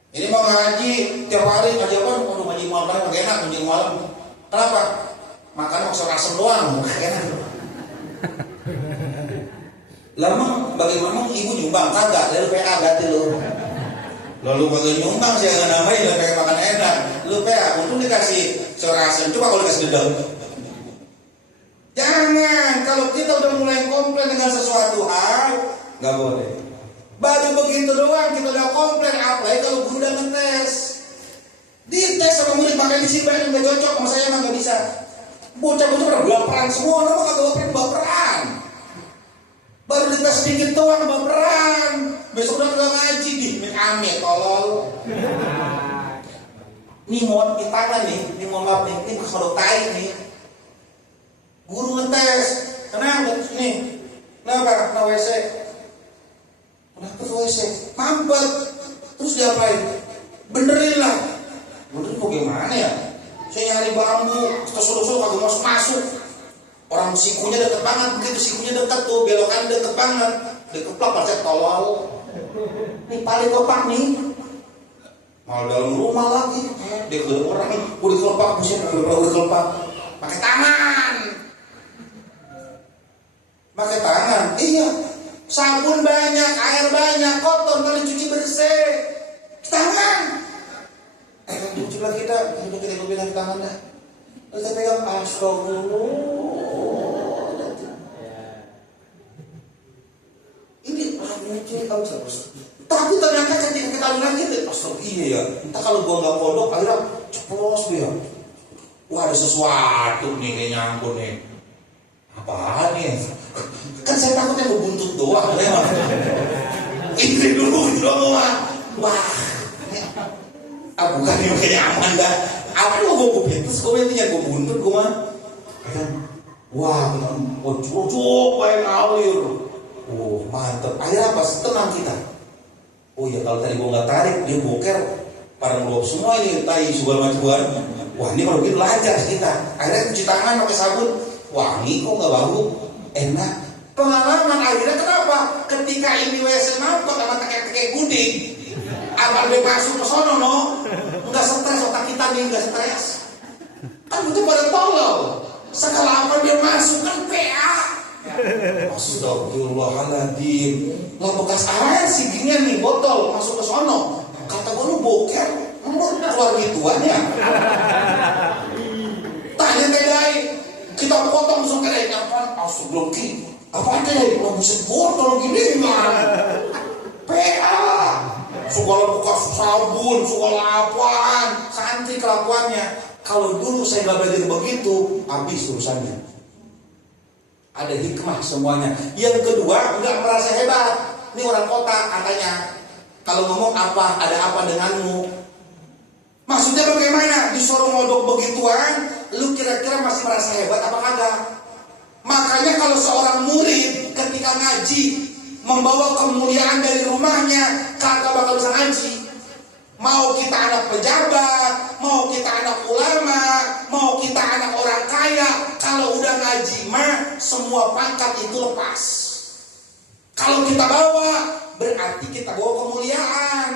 Ini mau ngaji tiap hari ngaji apa? Waduh ngaji malam kagak enak ngaji malam. Kenapa? Makan maksud asam doang, kagak enak. Lama bagaimana ibu nyumbang kagak? Lalu PA ganti lo. Lalu kagak nyumbang sih nggak namanya lo pengen makan enak. Lu PA untung dikasih asam. Coba kalau dikasih dedam. Jangan, kalau kita udah mulai komplain dengan sesuatu hal, nggak boleh. Baru begitu doang kita udah komplain, apalagi kalau guru udah ngetes. Dites sama murid pakai disiplin nggak cocok sama saya emang nggak bisa. Bocah-bocah pada baperan semua, nama kagak baperan. Baru dites sedikit doang baperan. Besok udah kagak ngaji di amit tolol. Nih mohon tangan nih mohon maaf nih, ini kalau tai nih. Guru ngetes, kenapa? Nih, kenapa? Kena WC. Kenapa ke WC? Mampet. Terus diapain? Benerin lah. Benerin kok gimana ya? Saya nyari bambu, kesel-kesel kagak masuk. Orang sikunya deket banget, begitu sikunya dekat tuh, belokan deket banget. Dikeplak pasti tolol. Nih paling kepak nih. Mau dalam rumah lagi. Dia ke orang, udah dikelepak, udah dikelepak. Pakai tangan. Pakai tangan, iya. Sabun banyak, air banyak, kotor kalau cuci bersih. Tangan. Cuci lah kita bilang tangan dah. Kita pegang astagfirullah. Ini lucu tahu terus. Tapi ternyata ketika kita bilang gitu, astagfirullah iya ya. Entah kalau gua nggak kodok, akhirnya ceplos dia. Wah ada sesuatu nih kayak nyangkut nih. Apaan nih? Kan saya takutnya gue buntut doang ya. Ini dulu doang. Wah. Bukan yang kayak aman dah. Apa lu gue pintus, gue intinya gue buntut gue mah. Wah, cocok kayak ngalir. Oh mantep. Akhirnya apa? Tenang kita. Oh iya kalau tadi gue nggak tarik, dia boker. Parang luap semua ini, tai segala macam. Wah ini kalau gitu lancar kita. Akhirnya cuci tangan pakai sabun. Wangi kok nggak bau, enak. Pengalaman akhirnya kenapa? Ketika ini WC mampet sama tekek guding, abang dia masuk ke sono no, nggak stres otak kita nih nggak stres. Kan itu pada tolol. Segala apa dia masuk kan PA. Astagfirullahaladzim. Lah bekas air sih gini nih botol masuk ke sono. Kata gue lu boker, keluar gituannya. Tanya bedai. Kita potong langsung keren apa? Astagfirullah. Apa aja ya? Buset botol gini mah. PA. Segala bekas sabun, segala apaan. Santri kelakuannya. Kalau dulu saya nggak belajar begitu, habis urusannya. Ada hikmah semuanya. Yang kedua, nggak merasa hebat. Ini orang kota katanya. Kalau ngomong apa, ada apa denganmu? Maksudnya bagaimana? Disuruh ngodok begituan, lu kira-kira masih merasa hebat apa kagak? Makanya kalau seorang murid ketika ngaji membawa kemuliaan dari rumahnya, kagak bakal bisa ngaji. Mau kita anak pejabat, mau kita anak ulama, mau kita anak orang kaya, kalau udah ngaji mah semua pangkat itu lepas. Kalau kita bawa, berarti kita bawa kemuliaan.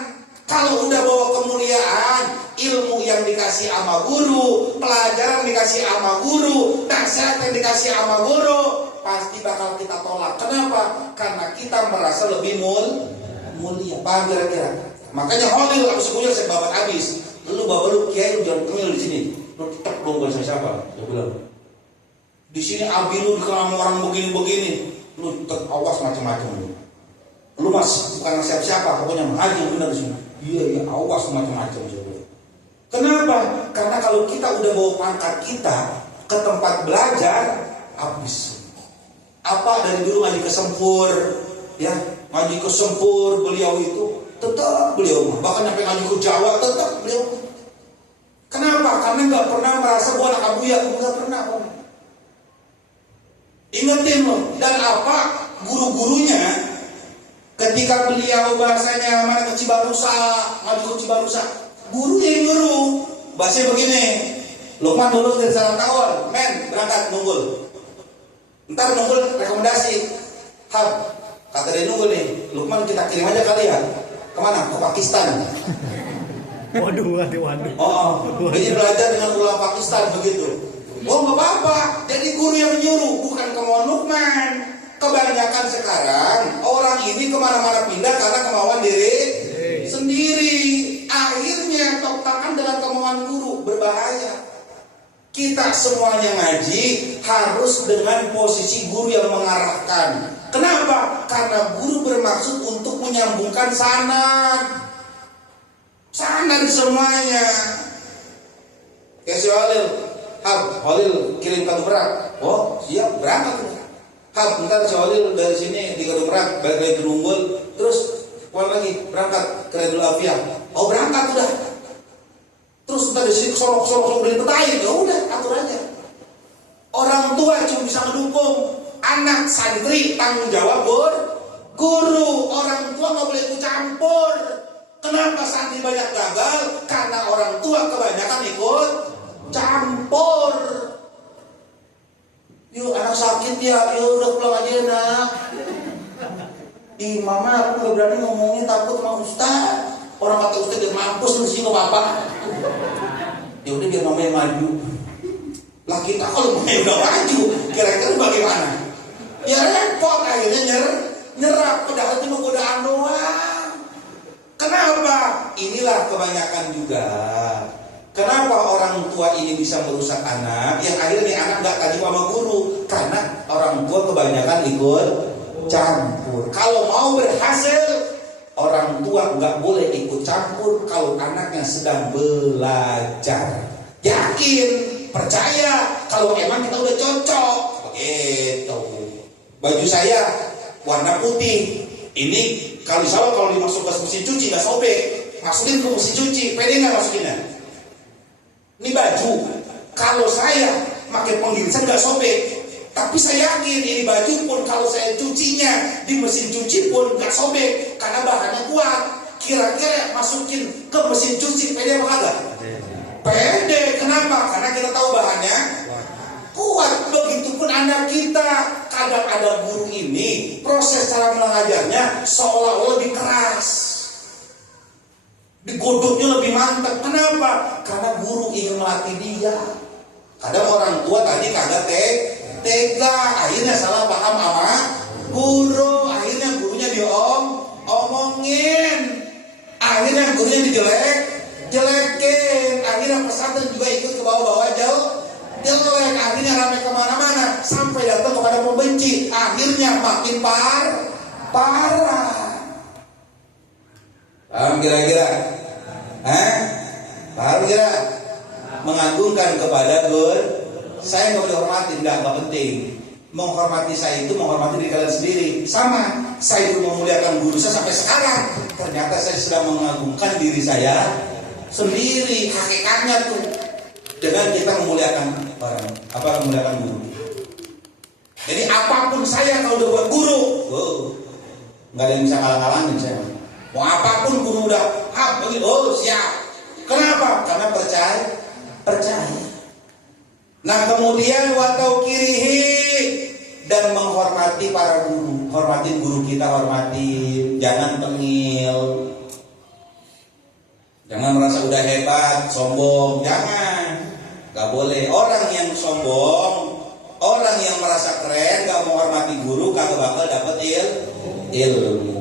Kalau udah bawa kemuliaan, ilmu yang dikasih sama guru, pelajaran dikasih sama guru, nasihat yang dikasih sama guru, pasti bakal kita tolak. Kenapa? Karena kita merasa lebih mulia. Paham kira-kira? Makanya Holil aku semuanya saya babat habis. Lu bapak lu kiai lu jangan kemil di sini. Lu tetap dong gak sama siapa. Dia bilang. Di sini abi lu dikenal orang begini-begini. Lu tetap awas macam-macam lu. Lu mas bukan siapa-siapa, pokoknya mengaji benar di sini. Iya, awas macam-macam. Kenapa? Karena kalau kita udah bawa pangkat kita ke tempat belajar, habis. Apa dari dulu ngaji ke Sempur, ya ngaji ke Sempur beliau itu tetap beliau, bahkan sampai ngaji ke Jawa tetap beliau. Kenapa? Karena nggak pernah merasa gua anak Abu ya, nggak pernah. Ingetin loh. Dan apa guru-gurunya Ketika beliau bahasanya mana ke Cibarusa, maju ke Cibarusa, guru yang nyuruh. Bahasanya begini, Lukman dulu dari Salam Tawon, men berangkat nunggul. Ntar nunggul rekomendasi, Hab, kata dia nunggul nih, Lukman kita kirim aja kali ya. Kemana? Ke Pakistan. Waduh. Jadi belajar dengan ulama Pakistan begitu. Oh nggak apa-apa, jadi guru yang menyuruh, bukan kemauan Lukman. Kebanyakan sekarang orang ini kemana-mana pindah karena kemauan diri sendiri. Akhirnya tok tangan dengan kemauan guru, berbahaya. Kita semuanya ngaji harus dengan posisi guru yang mengarahkan. Kenapa? Karena guru bermaksud untuk menyambungkan sanad semuanya. Kayak si Walil kirim kartu berat. Oh siap, berangkat. Bentar si Walil dari sini di kartu berat balik lagi ke Nunggul, terus pulang lagi berangkat ke Redul Afiyah. Oh berangkat udah. Terus ntar di sini kesolok beli petain, ya udah atur aja. Orang tua cuma bisa mendukung, anak santri tanggung jawab guru. Orang tua nggak boleh ikut campur. Kenapa santri banyak gagal? Karena orang tua kebanyakan ikut campur. Yuk anak sakit ya, yuk udah pulang aja nak. Ih mama aku gak berani ngomongin, takut sama Ustaz. Orang kata Ustaz dia mampus lu sih ke papa. Ya udah biar mama yang maju. Lah kita kalau mama udah maju, kira-kira bagaimana? Ya repot, akhirnya nyerap, padahal itu godaan doang. Kenapa? Inilah kebanyakan juga. Kenapa orang tua ini bisa merusak anak? Yang akhirnya anak gak tadi sama guru, karena orang tua kebanyakan ikut campur. Kalau mau berhasil, orang tua nggak boleh ikut campur kalau anaknya sedang belajar. Yakin, percaya kalau emang kita udah cocok. Begitu. Baju saya warna putih. Ini kalau dimasuk ke mesin cuci nggak sobek. Masukin ke mesin cuci, pede nggak masukinnya? Ini baju. Kalau saya pakai pengirisan nggak sobek. Tapi saya yakin ini baju pun kalau saya cucinya di mesin cuci pun nggak sobek karena bahannya kuat. Kira-kira masukin ke mesin cuci pede apa kagak? Pede. Kenapa? Karena kita tahu bahannya kuat. Begitupun anak kita. Kadang ada guru ini proses cara mengajarnya seolah-olah lebih keras, digodoknya lebih mantap. Kenapa? Karena guru ingin melatih dia. Kadang orang tua tadi kagak tega, akhirnya salah paham sama guru, akhirnya gurunya diomongin, akhirnya gurunya dijelekin, akhirnya pesantren juga ikut ke bawah-bawah jelek, akhirnya ramai kemana-mana sampai datang kepada pembenci, akhirnya makin parah. Paham kira-kira? Paham kira? Mengagungkan kepada guru. Saya nggak boleh hormati, nggak penting. Menghormati saya itu menghormati diri kalian sendiri. Sama, saya itu memuliakan guru saya sampai sekarang. Ternyata saya sedang mengagungkan diri saya sendiri. Hakikatnya tuh dengan kita memuliakan memuliakan guru. Jadi apapun saya kalau udah buat guru, nggak ada yang bisa ngalang-ngalangin saya. Mau apapun guru udah, siap. Kenapa? Karena percaya. Nah kemudian watau kirihi, dan menghormati para guru. Hormati guru kita, jangan tengil, jangan merasa udah hebat, sombong, jangan. Gak boleh. Orang yang sombong, orang yang merasa keren, gak menghormati guru, kagak bakal dapat ilmu.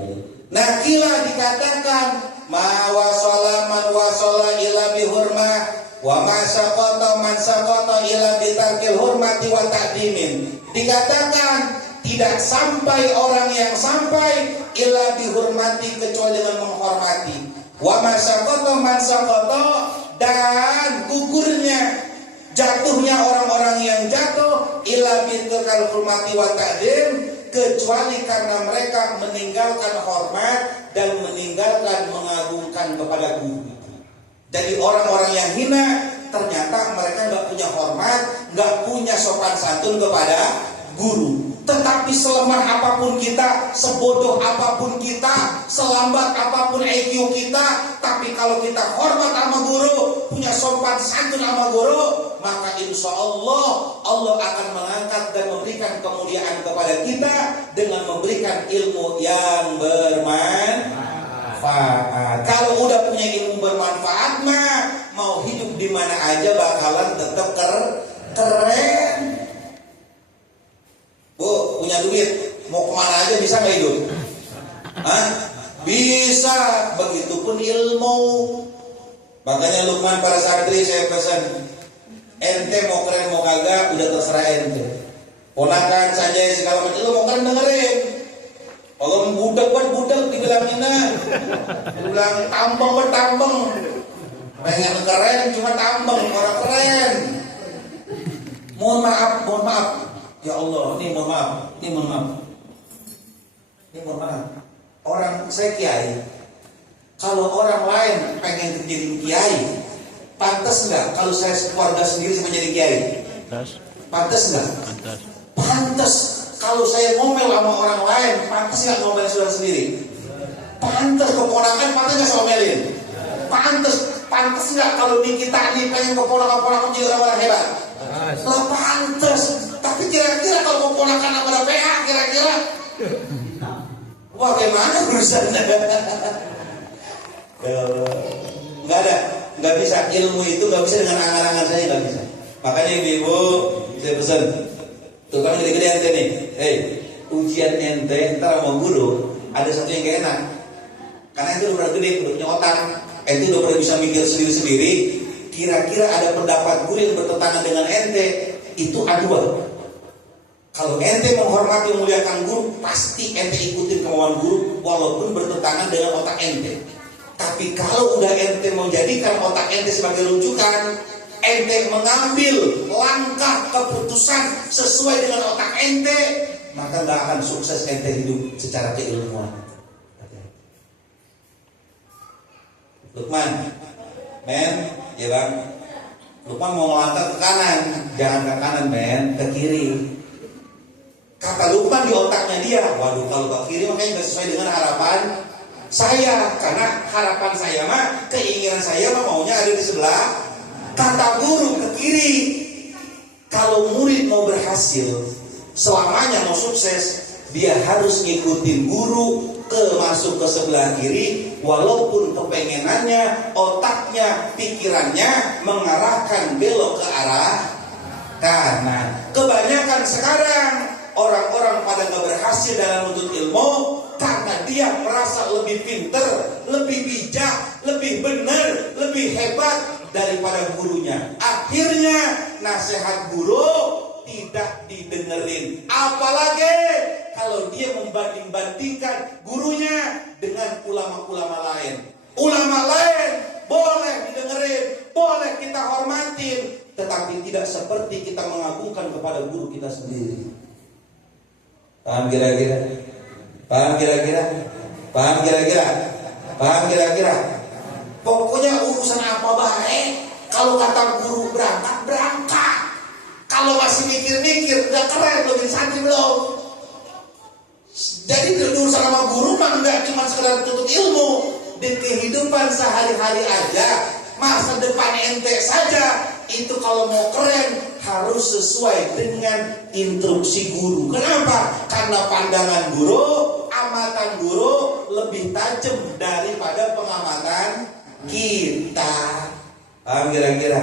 Nah kila dikatakan ma wasala man wasala ila bihurmah wa ma saqata man saqata ila bitarkil hurmati wa ta'dimin. Dikatakan tidak sampai orang yang sampai ila bihurmati kecuali dengan menghormati. Wa ma saqata man saqata, dan gugurnya, jatuhnya orang-orang yang jatuh ila bitarkil hurmati wa ta'dim, kecuali karena mereka meninggalkan hormat dan meninggalkan mengagungkan kepada guru. Jadi orang-orang yang hina ternyata mereka nggak punya hormat, nggak punya sopan santun kepada guru. Tetapi selemah apapun kita, sebodoh apapun kita, selambat apapun IQ kita, tapi kalau kita hormat sama guru, punya sopan santun sama guru, maka insya Allah Allah akan mengangkat dan memberikan kemuliaan kepada kita dengan memberikan ilmu yang bermanfaat. Kalau udah punya ilmu bermanfaat mah mau hidup di mana aja bakalan tetap keren. Bu, punya duit, mau kemana aja bisa nggak hidup? Hah? Bisa. Begitupun ilmu. Makanya Lukman para santri saya pesan, ente mau keren mau kagak udah terserah ente. Ponakan saja segala macam, lu mau keren dengerin. Kalau budak dibilangin dibilang tambang. Pengen keren cuma tambang, orang keren. Mohon maaf. Ya Allah, ini mohon maaf. Orang saya kiai. Kalau orang lain pengen jadi kiai, pantas nggak? Kalau saya keluarga sendiri sama jadi kiai, pantas nggak? Pantas. Kalau saya ngomel sama orang lain, pantas nggak ngomel saudara sendiri? Pantas. Keponakan pantas nggak ngomelin? Pantas nggak kalau kita nih pengen keponakan jadi orang hebat? Lah pantas. Tapi kira-kira kalau keponakan sama PA kira-kira wah gimana urusannya? Nggak bisa. Ilmu itu nggak bisa dengan angan-angan saya, nggak bisa. Makanya ibu saya pesan, tuh kan gede-gede ente nih, ujian ente ntar sama guru ada satu yang gak enak, karena ente udah gede, udah punya otak, ente udah pernah bisa mikir sendiri-sendiri. Kira-kira ada pendapat guru yang bertentangan dengan ente, itu aduan. Kalau ente menghormati memuliakan guru, pasti ente ikutin kemauan guru walaupun bertentangan dengan otak ente. Tapi kalau udah ente menjadikan otak ente sebagai rujukan, ente mengambil langkah keputusan sesuai dengan otak ente, maka gak akan sukses ente hidup secara keilmuan. Lukman, ya bang, Lukman mau melangkah ke kanan, jangan ke kanan ke kiri. Kata Lukman di otaknya dia, waduh kalau ke kiri makanya nggak sesuai dengan harapan saya, karena harapan saya mah, keinginan saya mah maunya ada di sebelah. Kata guru ke kiri. Kalau murid mau berhasil, selamanya mau sukses, dia harus ngikutin guru masuk ke sebelah kiri, walaupun kepengenannya, otaknya, pikirannya mengarahkan belok ke arah kanan. Kebanyakan sekarang orang-orang pada gak berhasil dalam menuntut ilmu karena dia merasa lebih pinter, lebih bijak, lebih benar, lebih hebat daripada gurunya. Akhirnya nasihat guru tidak didengerin. Apalagi kalau dia membanding-bandingkan gurunya dengan ulama-ulama lain. Ulama lain boleh didengerin, boleh kita hormatin, tetapi tidak seperti kita mengagungkan kepada guru kita sendiri. Paham kira-kira? Pokoknya urusan apa baik, kalau kata guru berangkat. Kalau masih mikir-mikir, udah keren lo jadi santri belum? Jadi urusan sama guru mah enggak cuma sekedar tuntut ilmu, di kehidupan sehari-hari aja, masa depan ente saja. Itu kalau mau keren harus sesuai dengan instruksi guru. Kenapa? Karena pandangan guru, amatan guru lebih tajam daripada pengamatan kita. Paham kira-kira?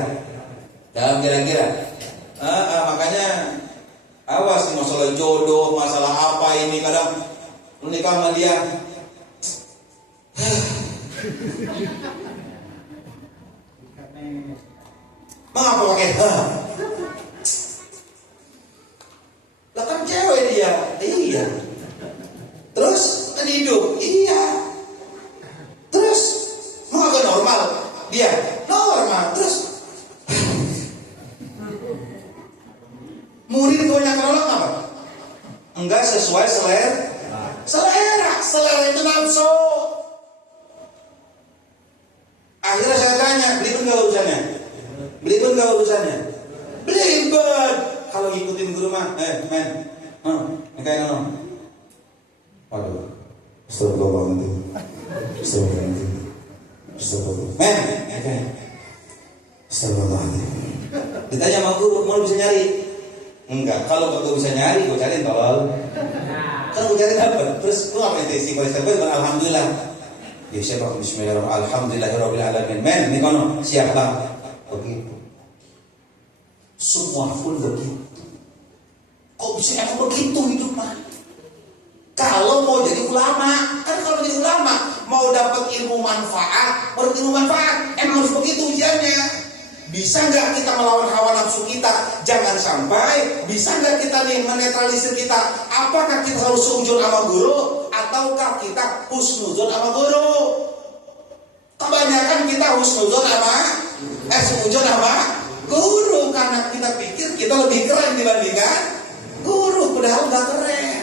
Makanya awas masalah jodoh, masalah apa ini, kadang lu nikah sama dia mengapa pakai lah kan cewek dia, iya. Terus kan hidup, iya. Terus mau agak normal, dia normal. Terus murid banyak nolak apa? Enggak sesuai selera itu nafsu. Akhirnya saya tanya, belibet nggak urusannya? Belibet. Kalau ngikutin guru mah, Kayak ngono. Waduh. Astagfirullahaladzim. Astagfirullahaladzim. Astagfirullahaladzim. Astagfirullahaladzim. Ditanya sama guru, mau bisa nyari? Enggak, kalau gue bisa nyari, gue cari tolol. Kan gue cari dapat. Terus gue ngapain isi kualitas gue? Alhamdulillah. Ya siapa? Bismillahirrahmanirrahim. Alhamdulillahirobbilalamin. Men, ini kono siap bang. Begitu. Semua pun begitu. Kok bisa emang begitu hidup mah? Kalau mau jadi ulama, kan kalau jadi ulama mau dapat ilmu manfaat, emang harus begitu ujiannya. Bisa nggak kita melawan hawa nafsu kita? Jangan sampai. Bisa nggak kita nih menetralisir kita? Apakah kita harus seujun sama guru, ataukah kita husnuzon sama guru? Kebanyakan kita husnuzon sama seujun sama guru, karena kita pikir kita lebih keren dibandingkan guru, padahal nggak keren.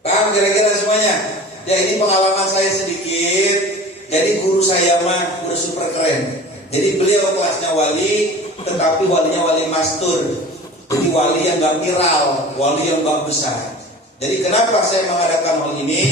Paham kira-kira semuanya? Ya ini pengalaman saya sedikit. Jadi guru saya mah udah super keren. Jadi beliau kelasnya wali, tetapi walinya wali mastur. Jadi wali yang gak viral, wali yang gak besar. Jadi kenapa saya mengadakan hal ini?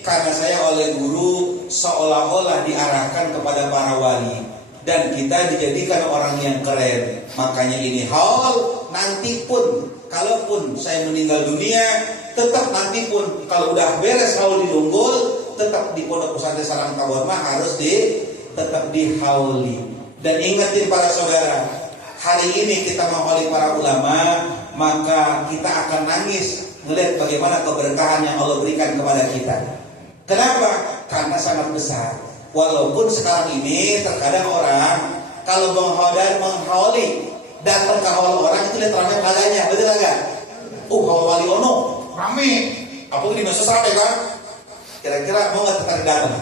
Karena saya oleh guru seolah-olah diarahkan kepada para wali, dan kita dijadikan orang yang keren. Makanya ini hal nanti pun, kalaupun saya meninggal dunia, tetap nanti pun kalau udah beres haul di Dunggul, tetap di Pondok Pesantren Sarang Tawon mah harus tetap dihauli. Dan ingatin para saudara, hari ini kita menghauli para ulama, maka kita akan nangis melihat bagaimana keberkahan yang Allah berikan kepada kita. Kenapa? Karena sangat besar. Walaupun sekarang ini terkadang orang kalau menghauli datang ke haul orang itu lihat ramai pelaganya, betul enggak? Haul wali ono rame, apalagi di masa sampai kan? Kira-kira mau nggak tertarik datang?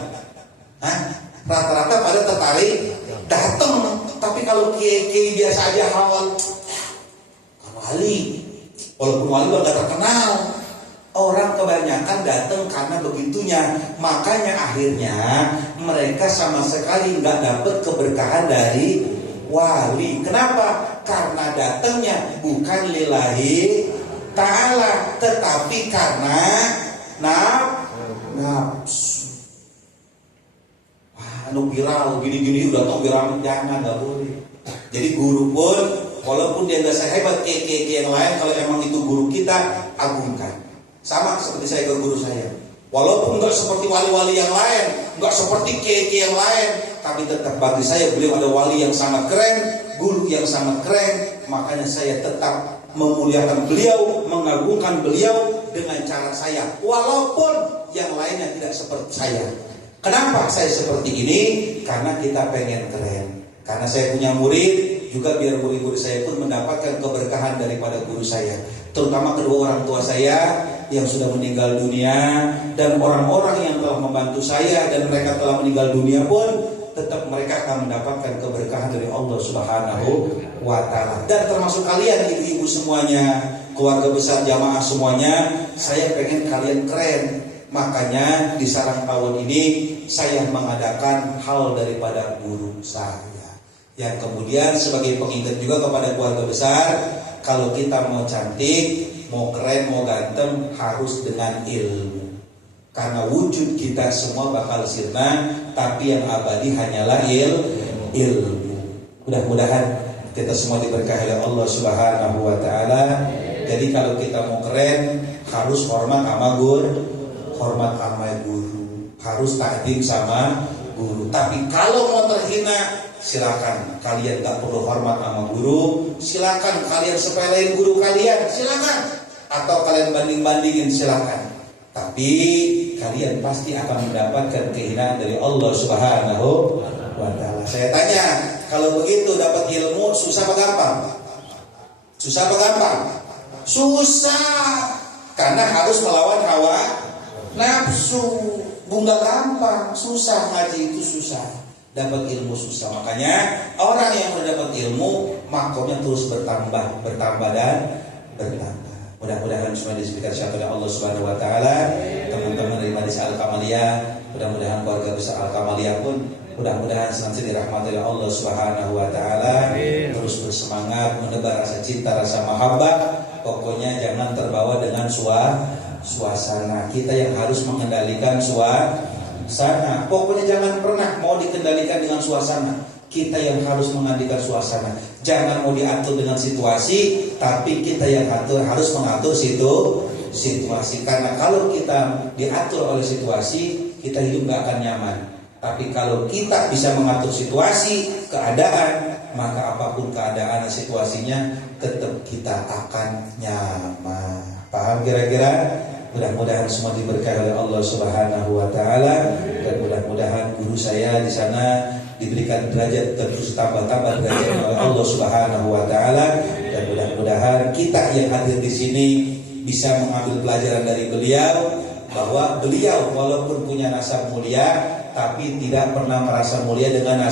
Rata-rata pada tertarik datang, tapi kalau kiai biasa aja haul wali, walaupun wali nggak terkenal, orang kebanyakan datang karena begitunya. Makanya akhirnya mereka sama sekali nggak dapat keberkahan dari wali. Kenapa? Karena datangnya bukan lillahi ta'ala, tetapi karena nafsu. Viral gini-gini udah tau viral, jangan, nggak boleh. Jadi guru pun walaupun dia nggak sehebat yang lain, kalau emang itu guru kita, agungkan. Sama seperti saya ke guru saya, walaupun nggak seperti wali-wali yang lain, nggak seperti yang lain, tapi tetap bagi saya beliau ada wali yang sangat keren, guru yang sangat keren. Makanya saya tetap memuliakan beliau, mengagungkan beliau dengan cara saya, walaupun yang lainnya tidak seperti saya. Kenapa saya seperti ini? Karena kita pengen keren. Karena saya punya murid, juga biar murid-murid saya pun mendapatkan keberkahan daripada guru saya. Terutama kedua orang tua saya yang sudah meninggal dunia, dan orang-orang yang telah membantu saya dan mereka telah meninggal dunia pun, tetap mereka akan mendapatkan keberkahan dari Allah Subhanahu wa ta'ala. Dan termasuk kalian ibu-ibu semuanya, keluarga besar jamaah semuanya, saya pengen kalian keren. Makanya di Sarang Tawon ini saya mengadakan hal daripada guru saya, yang kemudian sebagai pengingat juga kepada keluarga besar, kalau kita mau cantik, mau keren, mau ganteng, harus dengan ilmu. Karena wujud kita semua bakal sirna, tapi yang abadi hanyalah ilmu. Mudah-mudahan kita semua diberkahi oleh Allah Subhanahu wa ta'ala. Jadi kalau kita mau keren, harus hormat sama guru, harus takdim sama guru. Tapi kalau mau terhina, silakan. Kalian gak perlu hormat sama guru, silakan. Kalian sepelein guru kalian, silakan. Atau kalian banding-bandingin, silakan. Tapi kalian pasti akan mendapatkan kehinaan dari Allah Subhanahu wa ta'ala. Saya tanya, kalau begitu dapat ilmu susah apa gampang? Susah apa gampang? Susah. Karena harus melawan hawa nafsu. Bunga gampang, susah. Ngaji itu susah, dapat ilmu susah. Makanya orang yang sudah dapat ilmu, makomnya terus bertambah dan bertambah. Mudah-mudahan semua disebutkan oleh Allah Subhanahu wa ta'ala. Teman-teman dari Majelis Al-Kamaliyah, mudah-mudahan keluarga besar Al-Kamaliyah pun mudah-mudahan senantiasa dirahmati oleh Allah Subhanahu wa ta'ala. Terus bersemangat, menebar rasa cinta, rasa mahabbah pokoknya jangan terbawa dengan suasana. Kita yang harus mengendalikan suasana. Pokoknya jangan pernah mau dikendalikan dengan suasana. Kita yang harus mengendalikan suasana. Jangan mau diatur dengan situasi, tapi kita yang harus mengatur situasi. Karena kalau kita diatur oleh situasi, kita hidup gak akan nyaman. Tapi kalau kita bisa mengatur situasi, keadaan, maka apapun keadaan dan situasinya, tetap kita akan nyaman. Paham kira-kira? Mudah-mudahan semua diberkahi oleh Allah Subhanahu wa taala, dan mudah-mudahan guru saya di sana diberikan derajat, terus tambah-tambah derajat oleh Allah Subhanahu wa taala, dan mudah-mudahan kita yang hadir di sini bisa mengambil pelajaran dari beliau, bahwa beliau walaupun punya nasab mulia tapi tidak pernah merasa mulia dengan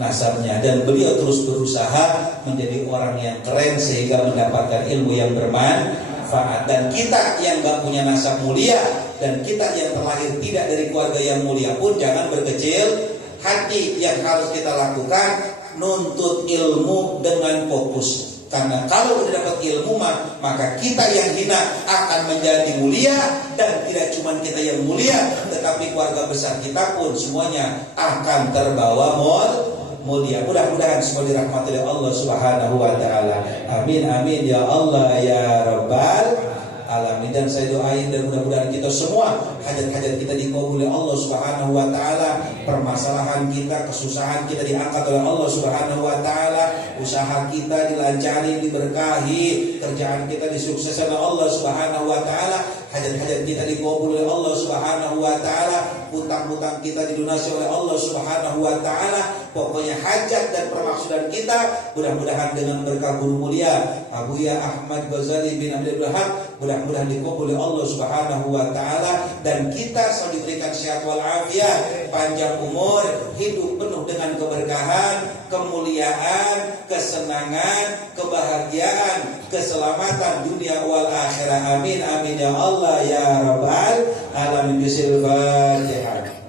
nasabnya, dan beliau terus berusaha menjadi orang yang keren sehingga mendapatkan ilmu yang bermanfaat. Dan kita yang gak punya nasab mulia dan kita yang terlahir tidak dari keluarga yang mulia pun jangan berkecil hati. Yang harus kita lakukan, nuntut ilmu dengan fokus. Karena kalau udah dapat ilmu maka kita yang hina akan menjadi mulia, dan tidak cuma kita yang mulia, tetapi keluarga besar kita pun semuanya akan terbawa mulia. Mudah-mudahan semua dirahmati oleh Allah Subhanahu wa taala. Amin amin ya Allah ya rabbal alamin. Dan saya doain, dan mudah-mudahan kita semua hajat-hajat kita dikabul oleh Allah Subhanahu wa taala, permasalahan kita, kesusahan kita diangkat oleh Allah Subhanahu wa taala, usaha kita dilancarin, diberkahi, kerjaan kita disukseskan oleh Allah Subhanahu wa taala, hajat-hajat kita dikabul oleh Allah Subhanahu wa taala, hutang-hutang kita dilunasi oleh Allah Subhanahu wa taala. Pokoknya hajat dan permaksudan kita mudah-mudahan dengan berkah guru mulia Abuya Ahmad Ghazali bin Abdul Wahab, mudah-mudahan dikabul oleh Allah Subhanahu wa taala, dan kita selalu diberikan sehat wal afiat, panjang umur, hidup penuh dengan keberkahan, kemuliaan, kesenangan, kebahagiaan, keselamatan dunia wal akhirah. Amin amin ya Allah ya rabbal alamin. Bisil Fatihah.